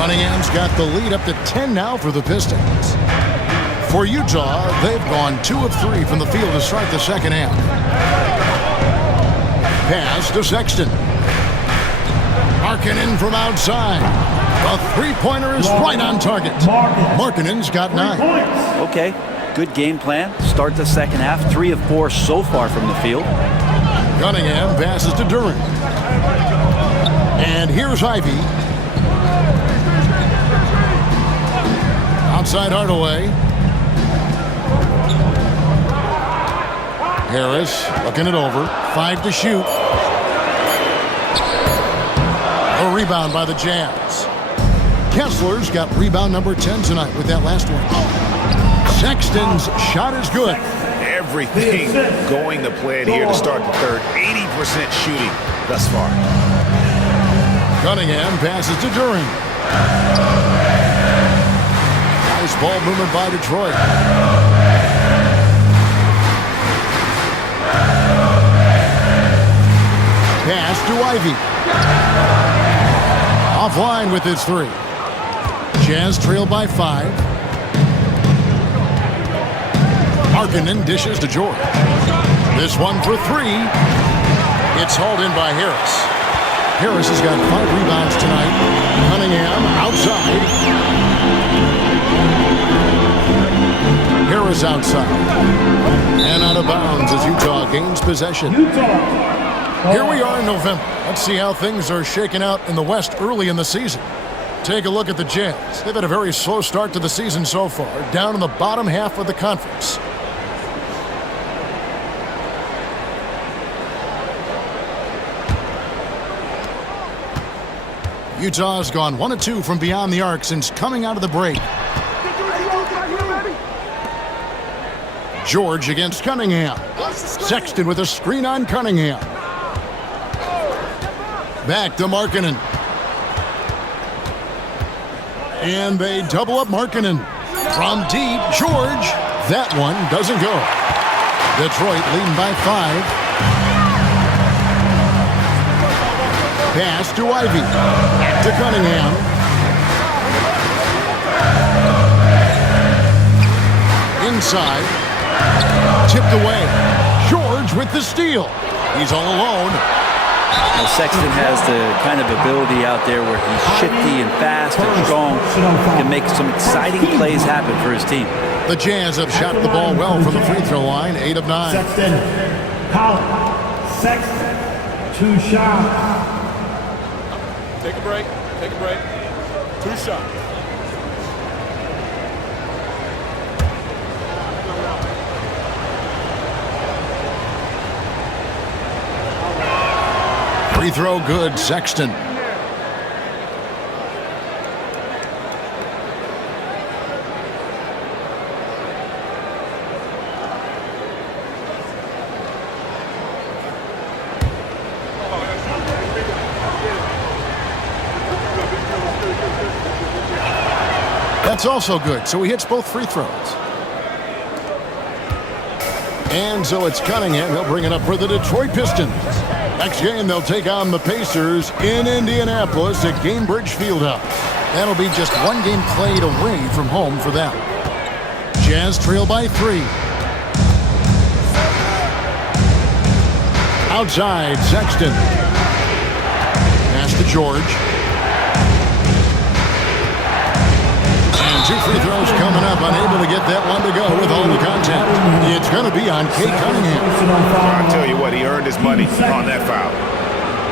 Cunningham's got the lead up to 10 now for the Pistons. For Utah, they've gone 2 of 3 from the field to start the second half. Pass to Sexton. Markkanen from outside. A three-pointer is right on target. Markkanen's got 9. Okay, good game plan. Start the second half. 3 of 4 so far from the field. Cunningham passes to Duran. And here's Ivy. Outside Hardaway. Harris looking it over. 5 to shoot. A rebound by the Jazz. Kessler's got rebound number 10 tonight with that last one. Sexton's shot is good. Everything going to plan here to start the third. 80% shooting thus far. Cunningham passes to Duran. Nice ball movement by Detroit. Pass to Ivy. Offline with his 3. Jazz trail by 5. Markkanen dishes to George. This one for 3. It's hauled in by Harris. Harris has got 5 rebounds tonight. Cunningham outside. Harris outside. And out of bounds as Utah gains possession. Here we are in November. Let's see how things are shaking out in the West early in the season. Take a look at the Jazz. They've had a very slow start to the season so far, down in the bottom half of the conference. Utah's gone 1 of 2 from beyond the arc since coming out of the break. George against Cunningham. Sexton with a screen on Cunningham. Back to Markkanen. And they double up Markkanen. From deep, George. That one doesn't go. Detroit leading by 5. Pass to Ivy. Back to Cunningham. Inside. Tipped away. George with the steal. He's all alone. Well, Sexton has the kind of ability out there where he's shifty and fast and strong. He can make some exciting plays happen for his team. The Jazz have shot the ball well from the free throw line, 8 of 9. Sexton, Collins, Sexton, 2 shots. Take a break. Take a break. 2 shots. Free throw good, Sexton. That's also good, so he hits both free throws. And so it's Cunningham. He'll bring it up for the Detroit Pistons. Next game, they'll take on the Pacers in Indianapolis at Gainbridge Fieldhouse. That'll be just 1 game played away from home for them. Jazz trail by 3. Outside, Sexton. Pass to George. And 2 free throws coming up. Unable to get that one to go with all the contact. It's going to be on Kate Cunningham. I'll tell you what, he earned his money on that foul.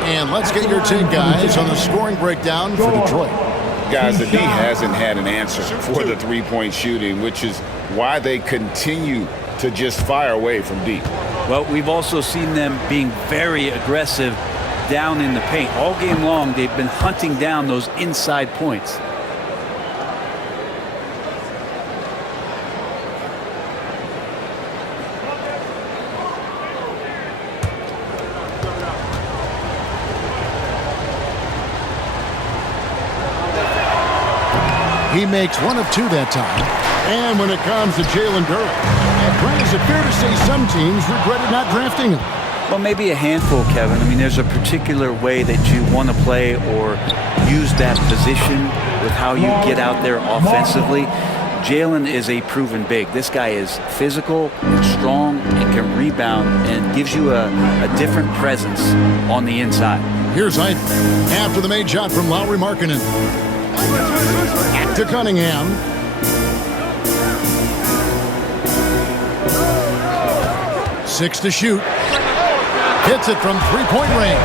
And let's get your take, guys, on the scoring breakdown for Detroit. Guys, the D hasn't had an answer for the three-point shooting, which is why they continue to just fire away from deep. Well, we've also seen them being very aggressive down in the paint. All game long, they've been hunting down those inside points. He makes 1 of 2 that time. And when it comes to Jalen Duran, Brent, is it fair to say some teams regretted not drafting him? Well, maybe a handful, Kevin. I mean, there's a particular way that you want to play or use that position with how you get out there offensively. Jalen is a proven big. This guy is physical, and strong, and can rebound, and gives you a different presence on the inside. Here's Ivy after the made shot from Lowry Markkanen. Back to Cunningham. Six to shoot. Hits it from three-point range.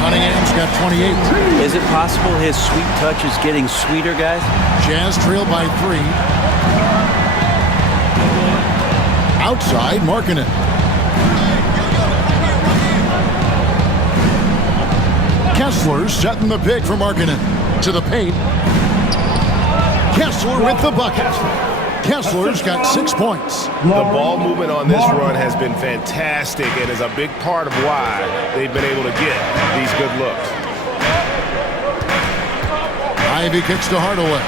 Cunningham's got 28. Is it possible his sweet touch is getting sweeter, guys? Jazz trail by 3. Outside, Markkanen. Kessler setting the pick for Markkanen. To the paint. Kessler with the bucket. Kessler's got 6 points. The ball movement on this run has been fantastic and is a big part of why they've been able to get these good looks. Ivy kicks to Hardaway.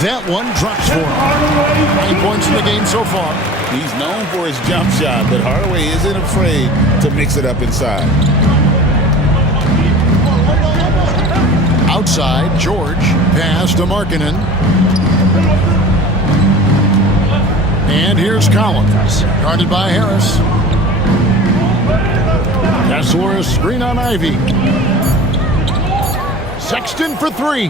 That one drops for him. 9 points in the game so far. He's known for his jump shot, but Hardaway isn't afraid to mix it up inside. Outside, George. Pass to Markkanen. And here's Collins, guarded by Harris. Kessler, a screen on Ivy. Sexton for 3.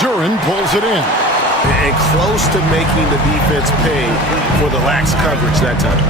Duran pulls it in. And close to making the defense pay for the lax coverage that time.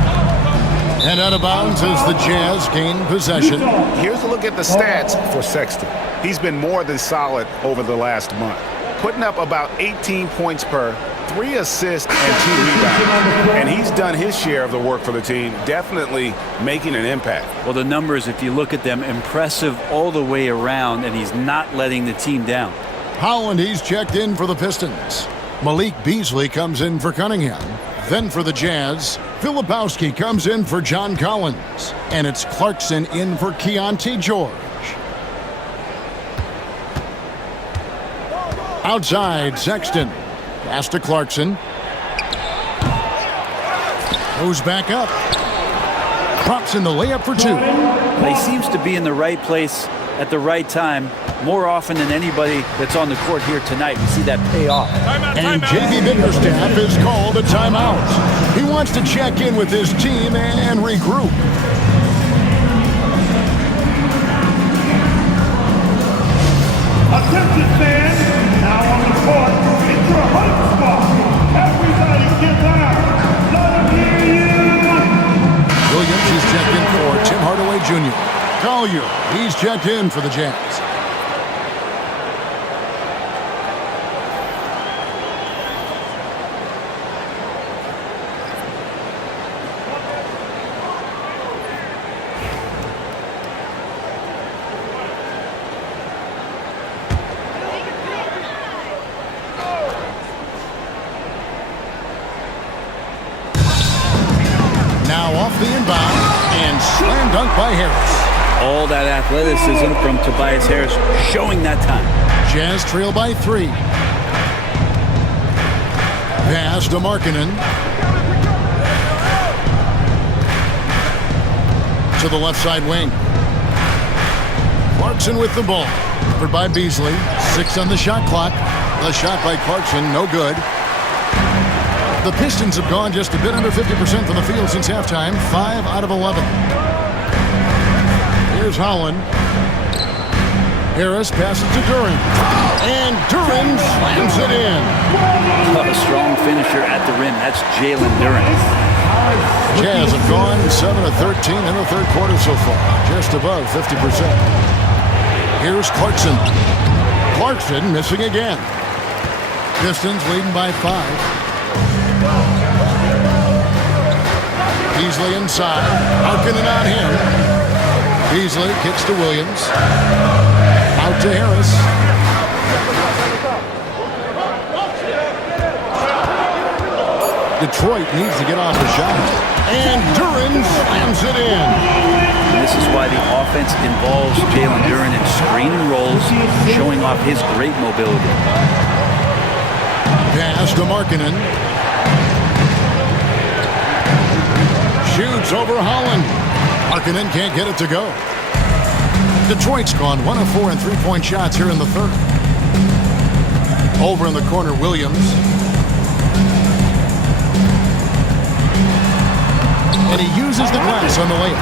And out of bounds as the Jazz gain possession. Here's a look at the stats for Sexton. He's been more than solid over the last month, putting up about 18 points per, 3 assists and 2 rebounds. And he's done his share of the work for the team, definitely making an impact. Well, the numbers, if you look at them, impressive all the way around, and he's not letting the team down. Holland, he's checked in for the Pistons. Malik Beasley comes in for Cunningham. Then for the Jazz, Filipowski comes in for John Collins. And it's Clarkson in for Keontae George. Outside, Sexton. Pass to Clarkson. Goes back up. Pops in the layup for 2. He seems to be in the right place at the right time more often than anybody that's on the court here tonight. We see that pay off. And J.B. Bickerstaff is called a timeout. He wants to check in with his team and regroup. Attention fans, now on the court, it's your hype spot. Everybody get down. Let them hear you. Williams, he's checked in for Tim Hardaway Jr. Collier, he's checked in for the Jazz. The inbound and slam dunk by Harris. All that athleticism from Tobias Harris showing that time. Jazz trail by 3. Pass to Markkanen. To the left side wing. Clarkson with the ball. Covered by Beasley. 6 on the shot clock. The shot by Clarkson, no good. The Pistons have gone just a bit under 50% from the field since halftime, 5 out of 11. Here's Holland. Harris passes to Duran. And Duran slams it in. A strong finisher at the rim. That's Jalen Duran. Jazz have gone 7 of 13 in the third quarter so far, just above 50%. Here's Clarkson. Clarkson missing again. Pistons leading by 5. Beasley inside. Markkanen on him. Beasley kicks to Williams. Out to Harris. Detroit needs to get off the shot. And Duran slams it in. And this is why the offense involves Jalen Duran in screen and rolls, showing off his great mobility. Pass to Markkanen. shoots over Holland. Markkanen can't get it to go. Detroit's gone 1 of 4 in three-point shots here in the third. Over in the corner, Williams. And he uses the glass on the layup.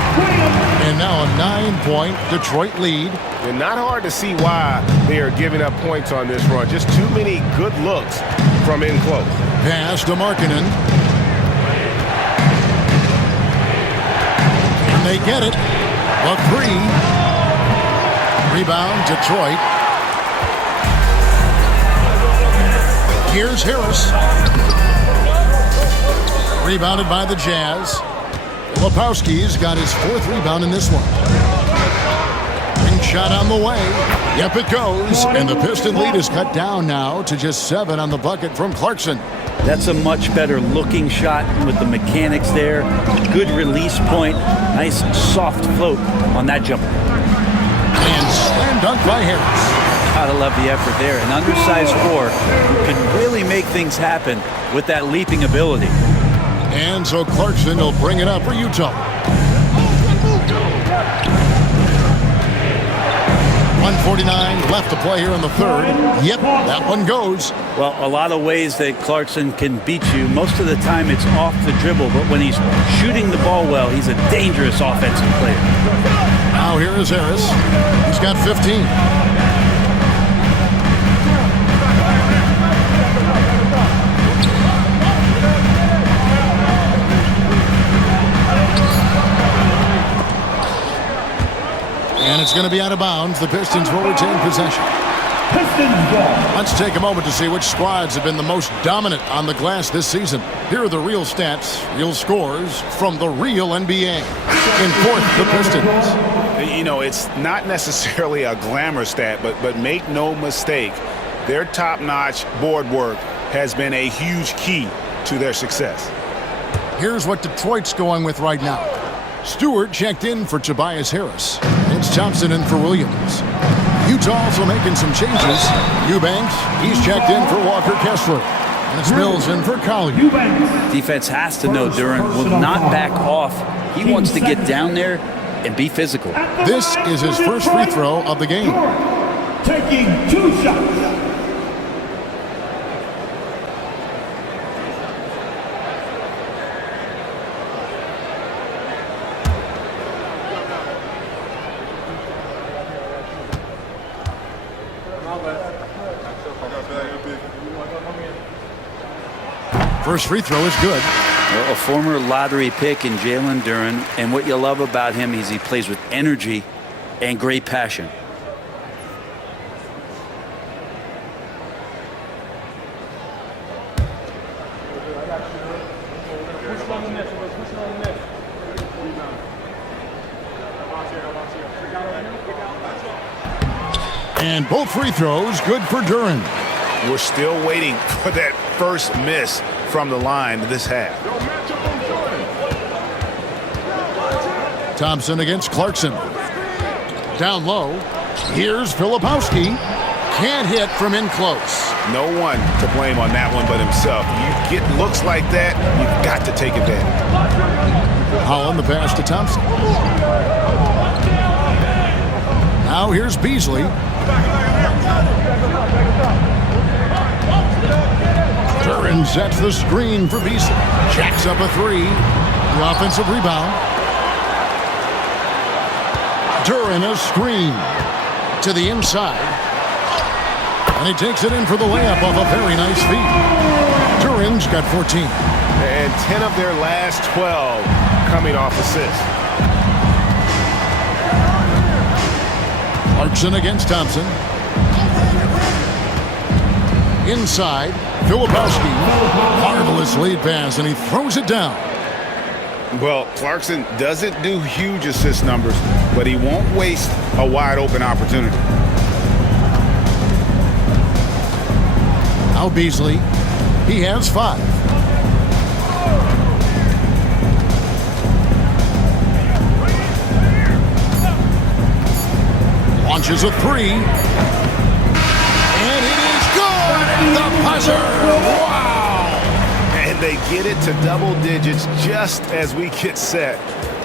And now a 9-point Detroit lead. And not hard to see why they are giving up points on this run. Just too many good looks from in close. Pass to Markkanen. And they get it. A 3. Rebound, Detroit. Here's Harris. Rebounded by the Jazz. Lepowski's got his 4th rebound in this one. And shot on the way. Yep, it goes. And the Piston lead is cut down now to just 7 on the bucket from Clarkson. That's a much better looking shot with the mechanics there. Good release point. Nice soft float on that jumper. And slam dunk by Harris. Gotta love the effort there. An undersized 4 who can really make things happen with that leaping ability. And so Clarkson will bring it up for Utah. 1:49 left to play here in the third. Yep, that one goes. Well, a lot of ways that Clarkson can beat you. Most of the time it's off the dribble, but when he's shooting the ball well, he's a dangerous offensive player. Now here is Harris. He's got 15. And it's going to be out of bounds. The Pistons will retain possession. Pistons ball. Let's take a moment to see which squads have been the most dominant on the glass this season. Here are the real stats, real scores from the real NBA. In fourth, the Pistons. You know, it's not necessarily a glamour stat, but make no mistake, their top-notch board work has been a huge key to their success. Here's what Detroit's going with right now. Stewart checked in for Tobias Harris. It's Thompson in for Williams. Utah also making some changes. Eubanks, he's checked in for Walker Kessler. And it's Mills in for Collier. Defense has to know Duran will not back off. He wants to get down there and be physical. This is his first free throw of the game. Taking 2 shots. First free throw is good. Well, a former lottery pick in Jalen Duran, and what you love about him is he plays with energy and great passion. And both free throws good for Duran. We're still waiting for that first miss from the line this half. Thompson against Clarkson. Down low. Here's Filipowski. Can't hit from in close. No one to blame on that one but himself. You get looks like that, you've got to take advantage. Holland the pass to Thompson. Now here's Beasley. Duran sets the screen for Beasley. Jacks up a 3. The offensive rebound. Duran a screen to the inside. And he takes it in for the layup off a very nice feed. Duran's got 14. And 10 of their last 12 coming off assists. Clarkson against Thompson. Inside, Filipowski. Marvelous lead pass, and he throws it down. Well, Clarkson doesn't do huge assist numbers, but he won't waste a wide open opportunity. Now Beasley. He has 5. Launches a 3. And it is good! The buzzer! Wow! And they get it to double digits just as we get set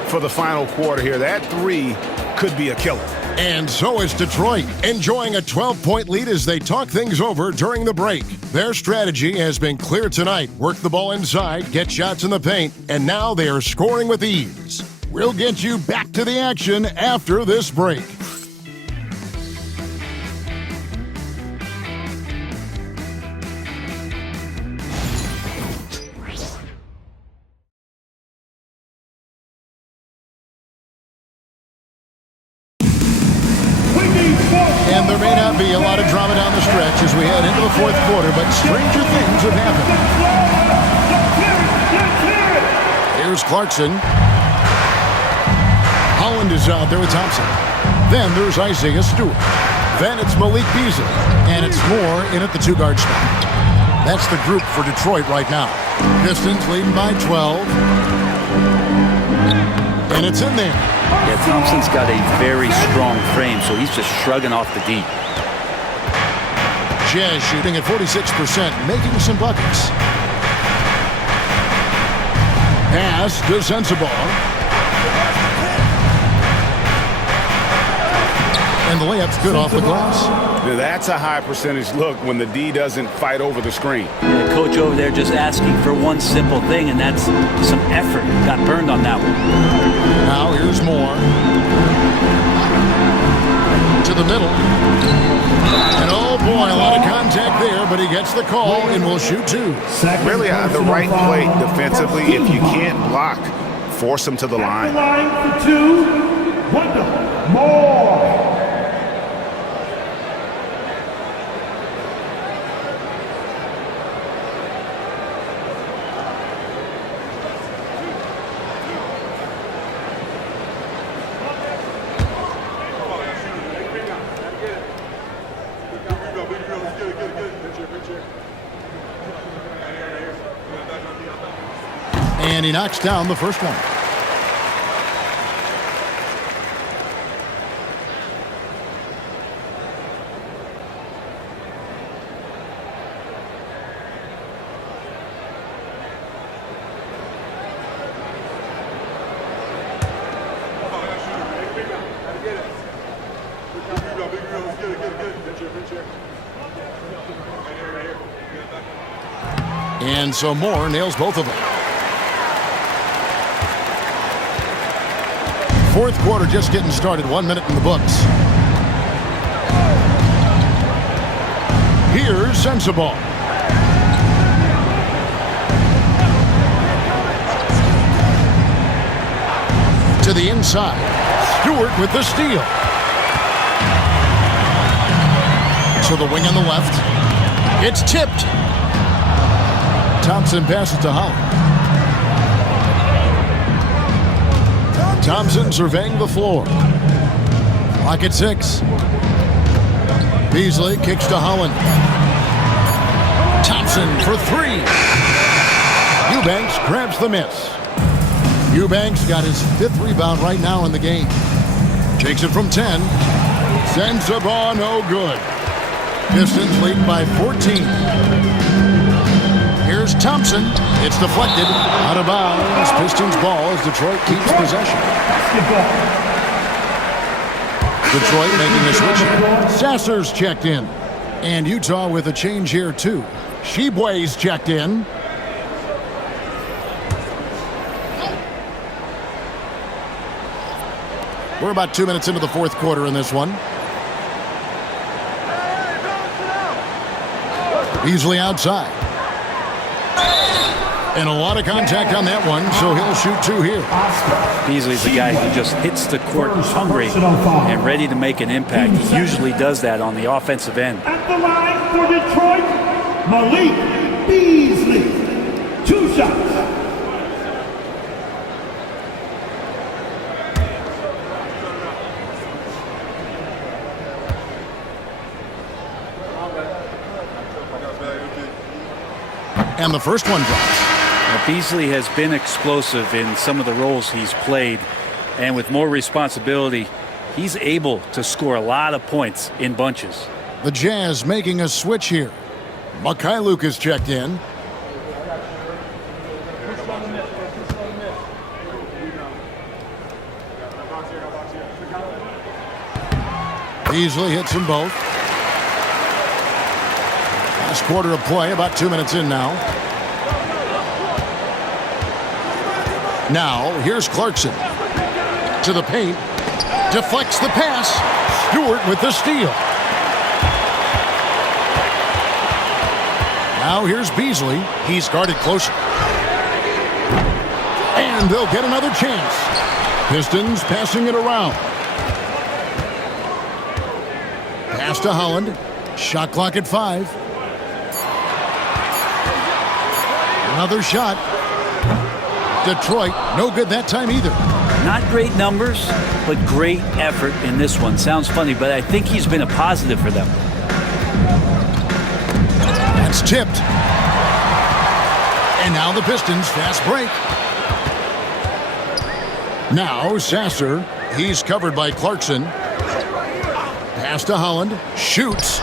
for the final quarter here. That three could be a killer. And so is Detroit, enjoying a 12-point lead as they talk things over during the break. Their strategy has been clear tonight. Work the ball inside, get shots in the paint, and now they are scoring with ease. We'll get you back to the action after this break. And there may not be a lot of drama down the stretch as we head into the fourth quarter, but stranger things have happened. Here's Clarkson. Holland is out there with Thompson. Then there's Isaiah Stewart. Then it's Malik Beasley. And it's Moore in at the two-guard spot. That's the group for Detroit right now. Pistons leading by 12. And it's in there. Yeah, Thompson's got a very strong frame, so he's just shrugging off the D. Jazz shooting at 46%, making some buckets. Pass to Sensabaugh. And the layup's good off the glass. That's a high percentage look when the D doesn't fight over the screen. The coach over there just asking for one simple thing, and that's some effort. Got burned on that one. Now here's Moore. To the middle. And oh boy, a lot of contact there, but he gets the call and will shoot two. Really the right play defensively. If you can't block, force him to the line. Line for two, Wendell Moore. And he knocks down the first one. And so Moore nails both of them. Fourth quarter just getting started. 1 minute in the books. Here's Sensabaugh. To the inside. Stewart with the steal. To the wing on the left. It's tipped. Thompson passes to Holland. Thompson surveying the floor. Clock at 6. Beasley kicks to Holland. Thompson for 3. Eubanks grabs the miss. Eubanks got his 5th rebound right now in the game. Takes it from 10. Sensabaugh no good. Pistons lead by 14. Here's Thompson. It's deflected. Out of bounds. Pistons ball as Detroit keeps possession. Detroit making a switch. Sasser's checked in. And Utah with a change here too. Sheboy's checked in. We're about 2 minutes into the fourth quarter in this one. Beasley outside. And a lot of contact on that one, so he'll shoot 2 here. Beasley's the guy who just hits the court hungry and ready to make an impact. He usually does that on the offensive end. At the line for Detroit, Malik Beasley. 2 shots. And the first one drops. Now, Beasley has been explosive in some of the roles he's played, and with more responsibility, he's able to score a lot of points in bunches. The Jazz making a switch here. Mikhailuk is checked in. Beasley hits them both. Last quarter of play, about 2 minutes in now. Now, here's Clarkson. To the paint. Deflects the pass. Stewart with the steal. Now here's Beasley. He's guarded closer. And they'll get another chance. Pistons passing it around. Pass to Holland. Shot clock at 5. Another shot. Detroit, no good that time either. Not great numbers, but great effort in this one. Sounds funny, but I think he's been a positive for them. That's tipped. And now the Pistons fast break. Now Sasser. He's covered by Clarkson. Pass to Holland. Shoots.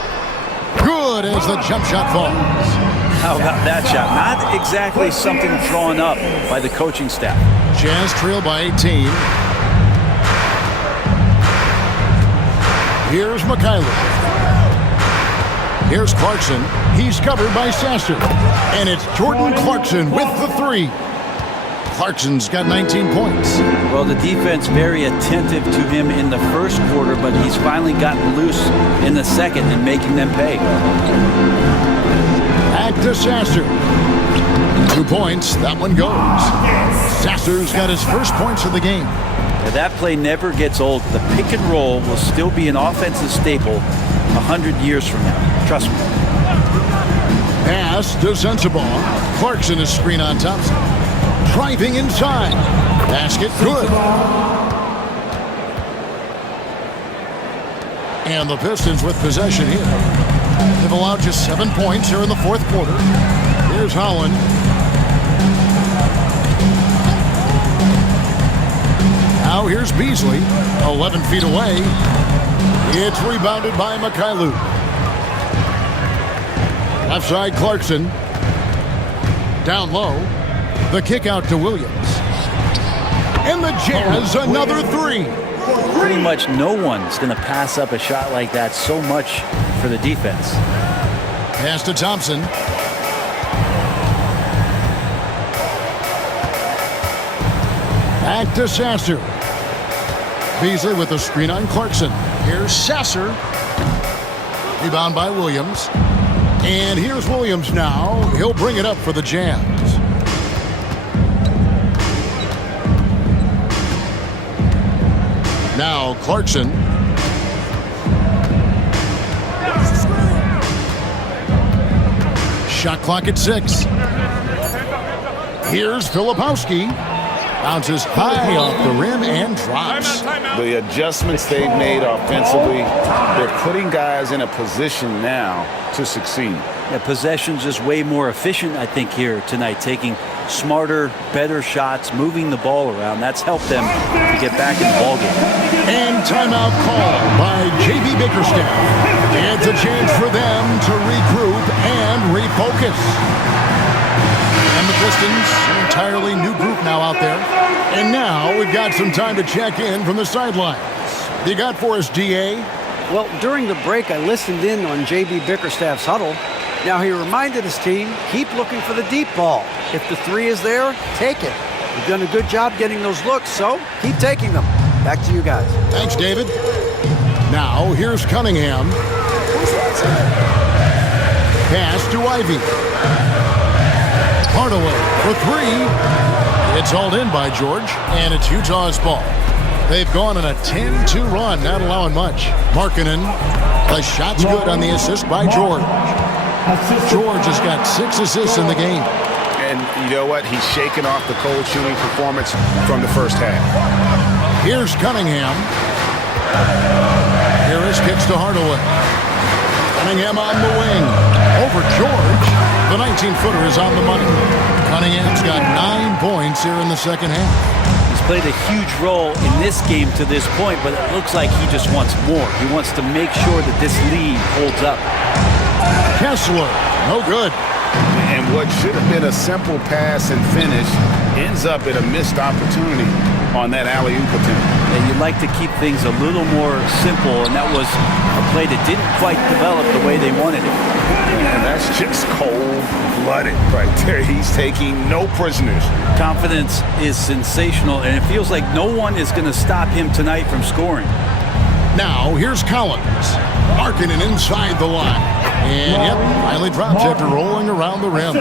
Good as the jump shot falls. How about that shot? Not exactly something drawn up by the coaching staff. Jazz trail by 18. Here's Mihailuk. Here's Clarkson. He's covered by Sasser. And it's Jordan Clarkson with the 3. Clarkson's got 19 points. Well, the defense very attentive to him in the first quarter, but he's finally gotten loose in the second and making them pay. Back to Sasser. 2 points. That one goes. Sasser's got his first points of the game. Now, that play never gets old. The pick and roll will still be an offensive staple 100 years from now. Trust me. Pass to Sensabaugh. Clarkson is screen on Thompson. Driving inside. Basket good. And the Pistons with possession here. They've allowed just 7 points here in the fourth quarter. Here's Holland. Now here's Beasley. 11 feet away. It's rebounded by Mihailuk. Left side Clarkson. Down low. The kick out to Williams. And the Jazz another 3. Pretty much no one's going to pass up a shot like that so much for the defense. Pass to Thompson. Back to Sasser. Beasley with a screen on Clarkson. Here's Sasser. Rebound by Williams. And here's Williams now. He'll bring it up for the Jazz. Now Clarkson. Shot clock at 6. Here's Filipowski. Bounces high off the rim and drops. The adjustments they've made offensively, they're putting guys in a position now to succeed. Yeah, possession's just way more efficient, I think, here tonight. Taking smarter, better shots, moving the ball around. That's helped them to get back in the ballgame. And timeout call by J.B. Bickerstaff. It's a chance for them to regroup and refocus. And the Pistons, an entirely new group now out there. And now we've got some time to check in from the sidelines. You got for us, D.A.? Well, during the break, I listened in on J.B. Bickerstaff's huddle. Now, he reminded his team, keep looking for the deep ball. If the 3 is there, take it. You've done a good job getting those looks, so keep taking them. Back to you guys. Thanks, David. Now, here's Cunningham. Pass to Ivy. Hardaway for 3. It's hauled in by George, and it's Utah's ball. They've gone on a 10-2 run, not allowing much. Markkanen, the shot's good on the assist by George. George has got 6 assists in the game. And you know what? He's shaking off the cold shooting performance from the first half. Here's Cunningham. Harris kicks to Hardaway. Cunningham on the wing. Over George. The 19-footer is on the money. Cunningham's got 9 points here in the second half. He's played a huge role in this game to this point, but it looks like he just wants more. He wants to make sure that this lead holds up. Kessler, no good. And what should have been a simple pass and finish ends up at a missed opportunity on that alley-oop attempt. And you'd like to keep things a little more simple, and that was a play that didn't quite develop the way they wanted it. And that's just cold-blooded right there. He's taking no prisoners. Confidence is sensational, and it feels like no one is going to stop him tonight from scoring. Now, here's Collins. Markkanen inside the line. And, yep, finally drops after rolling around the rim.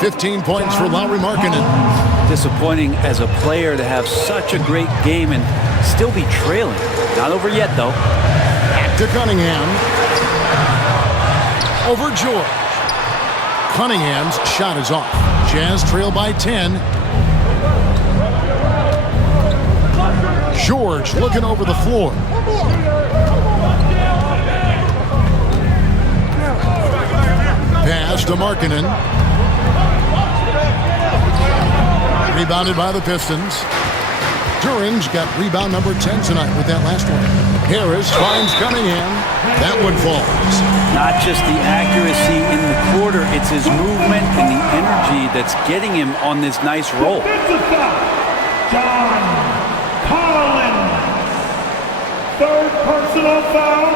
15 points for Lauri Markkanen. Disappointing as a player to have such a great game and still be trailing. Not over yet, though. Back to Cunningham. Over George. Cunningham's shot is off. Jazz trail by 10. George looking over the floor. Pass to Markkanen. Rebounded by the Pistons. Duran's got rebound number 10 tonight with that last one. Harris finds Cunningham. That one falls. Not just the accuracy in the quarter, it's his movement and the energy that's getting him on this nice roll. John Collins. Third personal foul.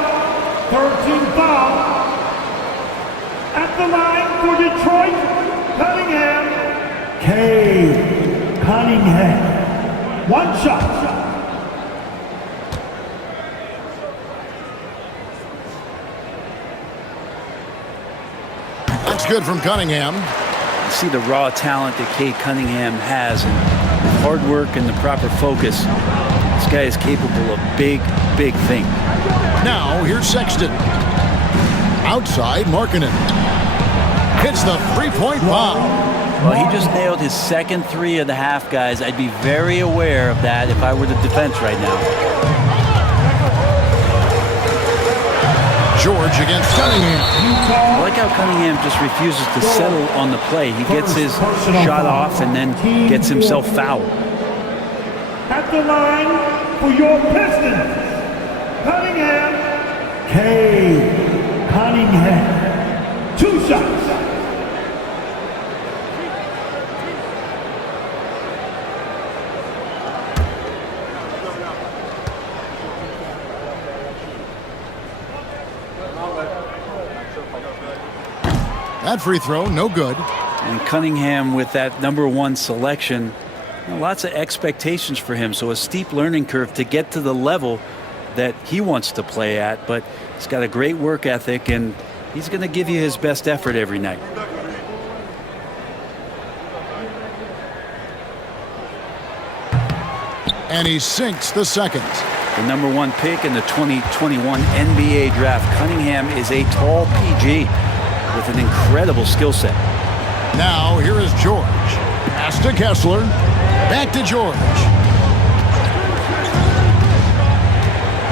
13 foul. At the line for Detroit, Cunningham. Cunningham. One shot. That's good from Cunningham. You see the raw talent that Cade Cunningham has, and with hard work and the proper focus, this guy is capable of big, big things. Now, here's Sexton. Outside, Markkanen. Hits the three-point bomb. Well, he just nailed his second three of the half, guys. I'd be very aware of that if I were the defense right now. George against Cunningham. I like how Cunningham just refuses to settle on the play. He gets his shot off and then gets himself fouled. At the line for your Pistons, Cunningham. Cunningham. Two shots. That free throw, no good. And Cunningham with that #1 selection, lots of expectations for him. So a steep learning curve to get to the level that he wants to play at. But he's got a great work ethic, and he's going to give you his best effort every night. And he sinks the second. The #1 pick in the 2021 NBA draft. Cunningham is a tall PG with an incredible skill set. Now, here is George. Pass to Kessler. Back to George.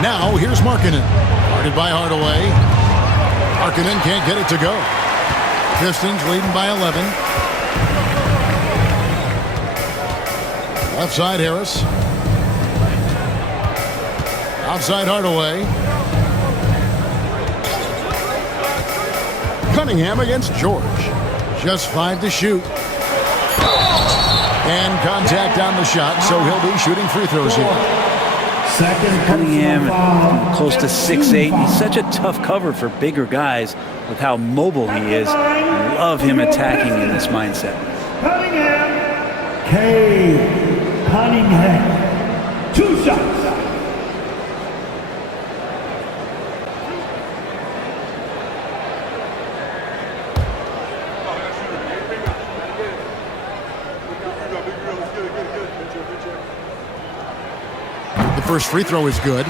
Now, here's Markkanen. Guarded by Hardaway. Markkanen can't get it to go. Pistons leading by 11. Left side, Harris. Outside, Hardaway. Cunningham against George. Just 5 to shoot. And contact on the shot, so he'll be shooting free throws here. Cunningham, close to 6'8". He's such a tough cover for bigger guys with how mobile he is. Love him attacking in this mindset. Cunningham. Cunningham. Two shots. The first free throw is good.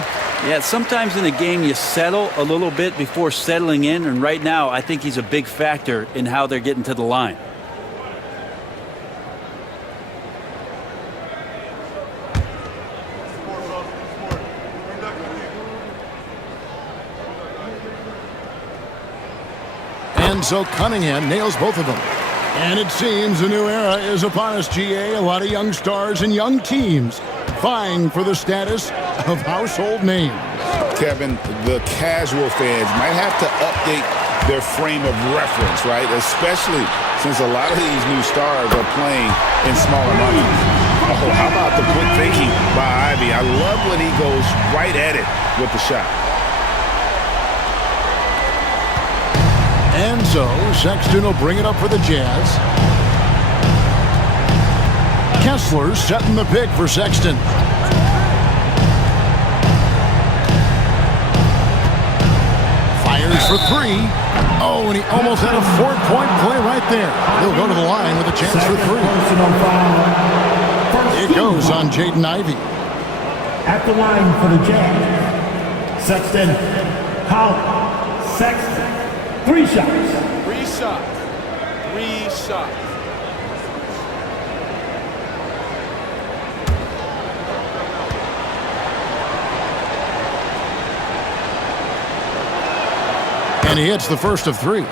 Yeah, sometimes in a game you settle a little bit before settling in, and right now I think he's a big factor in how they're getting to the line. And so Cunningham nails both of them. And it seems a new era is upon us, GA. A lot of young stars and young teams vying for the status of household names. Kevin, the casual fans might have to update their frame of reference, right? Especially since a lot of these new stars are playing in smaller lineups. Oh, how about the quick thinking by Ivy? I love when he goes right at it with the shot. And so Sexton will bring it up for the Jazz. Kessler setting the pick for Sexton. Fires for three. Oh, and he almost had a 4-point play right there. He'll go to the line with a chance for three. It goes on Jaden Ivey. At the line for the Jazz, Sexton, Collins, Sexton. 3 shots. 3 shots. 3 shots. And he hits the first of 3.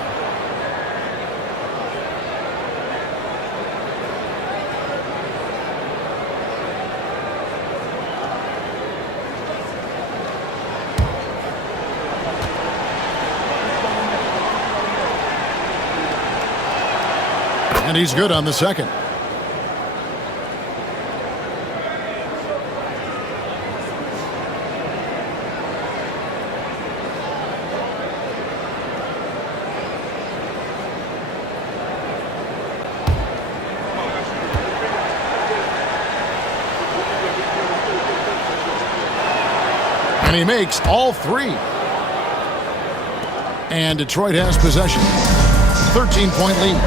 And he's good on the second. And he makes all 3. And Detroit has possession. 13-point lead.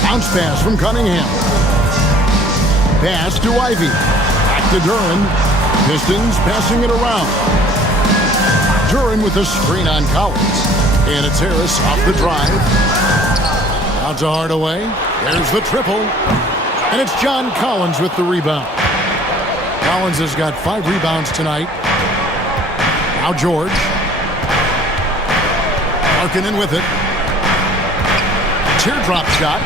Bounce pass from Cunningham. Pass to Ivy. Back to Duran. Pistons passing it around. Duran with the screen on Collins. And it's Harris off the drive. Out to Hardaway. There's the triple. And it's John Collins with the rebound. Collins has got 5 rebounds tonight. Now George. Markkanen with it. Teardrop shot.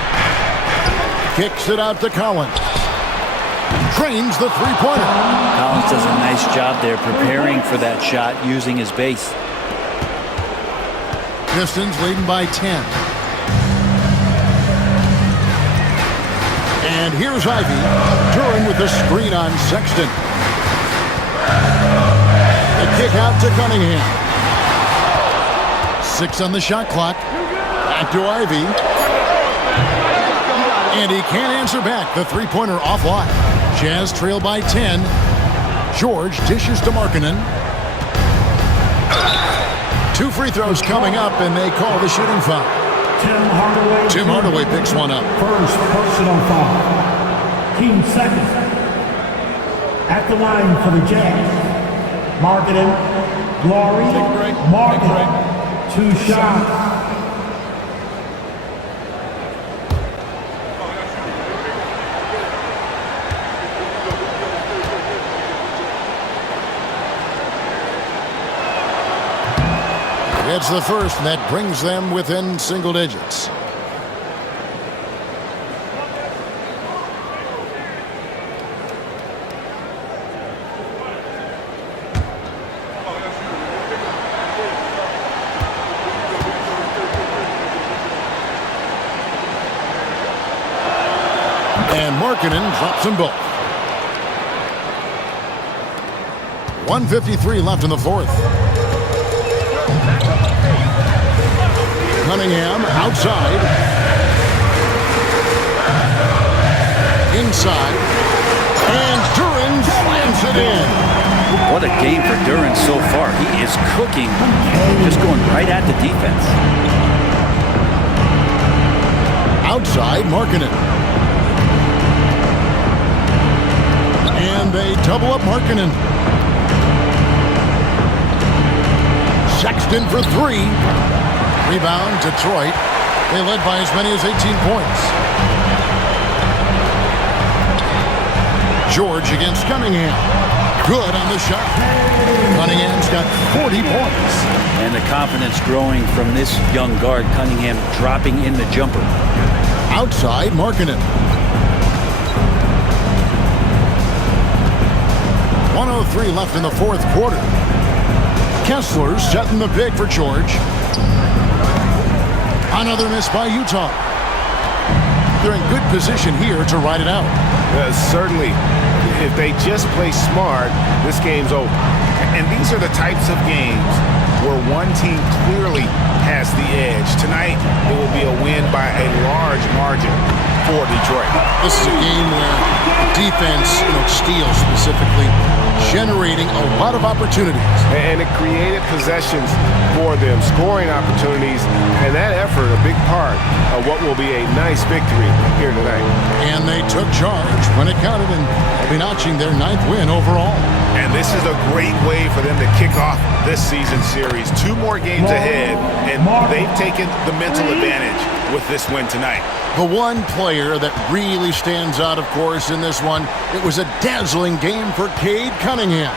Kicks it out to Collins. Trains the three-pointer. Collins does a nice job there preparing for that shot using his base. Pistons leading by 10. And here's Ivy. Duran with the screen on Sexton. The kick out to Cunningham. 6 on the shot clock. Back to Ivy. And he can't answer back. The three-pointer offline. Jazz trail by 10. George dishes to Markkanen. 2 free throws coming up, and they call the shooting foul. Tim Hardaway picks one up. First personal foul. Team second. At the line for the Jazz, Markkanen, Glory, Markkanen. 2 shots. It's the first, and that brings them within single digits. And Markkanen drops them both. 1:53 left in the fourth. Cunningham outside. Inside. And Duran slams it in. What a game for Duran so far. He is cooking, just going right at the defense. Outside, Markkanen. And they double up Markkanen. Sexton for 3. Rebound, Detroit. They led by as many as 18 points. George against Cunningham. Good on the shot. Cunningham's got 40 points. And the confidence growing from this young guard, Cunningham dropping in the jumper. Outside, Markkanen. 1:03 left in the fourth quarter. Kessler setting the pick for George. Another miss by Utah. they're in good position here to ride it out. Certainly, if they just play smart, this game's over. And these are the types of games where one team clearly has the edge. Tonight, it will be a win by a large margin for Detroit. This is a game where the defense, steals specifically, generating a lot of opportunities. And it created possessions for them, scoring opportunities, and that effort a big part of what will be a nice victory here tonight. And they took charge when it counted, and they'll be notching their 9th win overall. And this is a great way for them to kick off this season series. 2 more games ahead, and they've taken the mental advantage with this win tonight. The one player that really stands out, of course, in this one, it was a dazzling game for Cade Cunningham.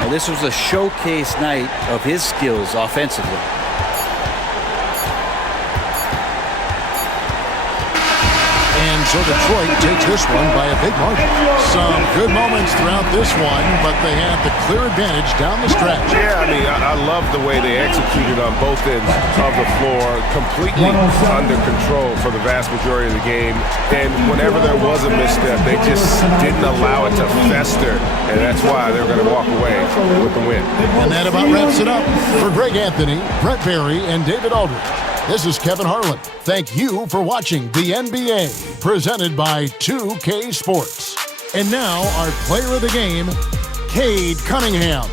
Now, this was a showcase night of his skills offensively. And so Detroit takes this one by a big margin. Some good moments throughout this one, but they have the clear advantage down the stretch. Yeah, I love the way they executed on both ends of the floor, completely under control for the vast majority of the game. And whenever there was a misstep, they just didn't allow it to fester, and that's why they're going to walk away with the win. And that about wraps it up. For Greg Anthony, Brett Barry, and David Aldridge, this is Kevin Harlan. Thank you for watching the NBA, presented by 2K Sports. And now, our player of the game, Cade Cunningham.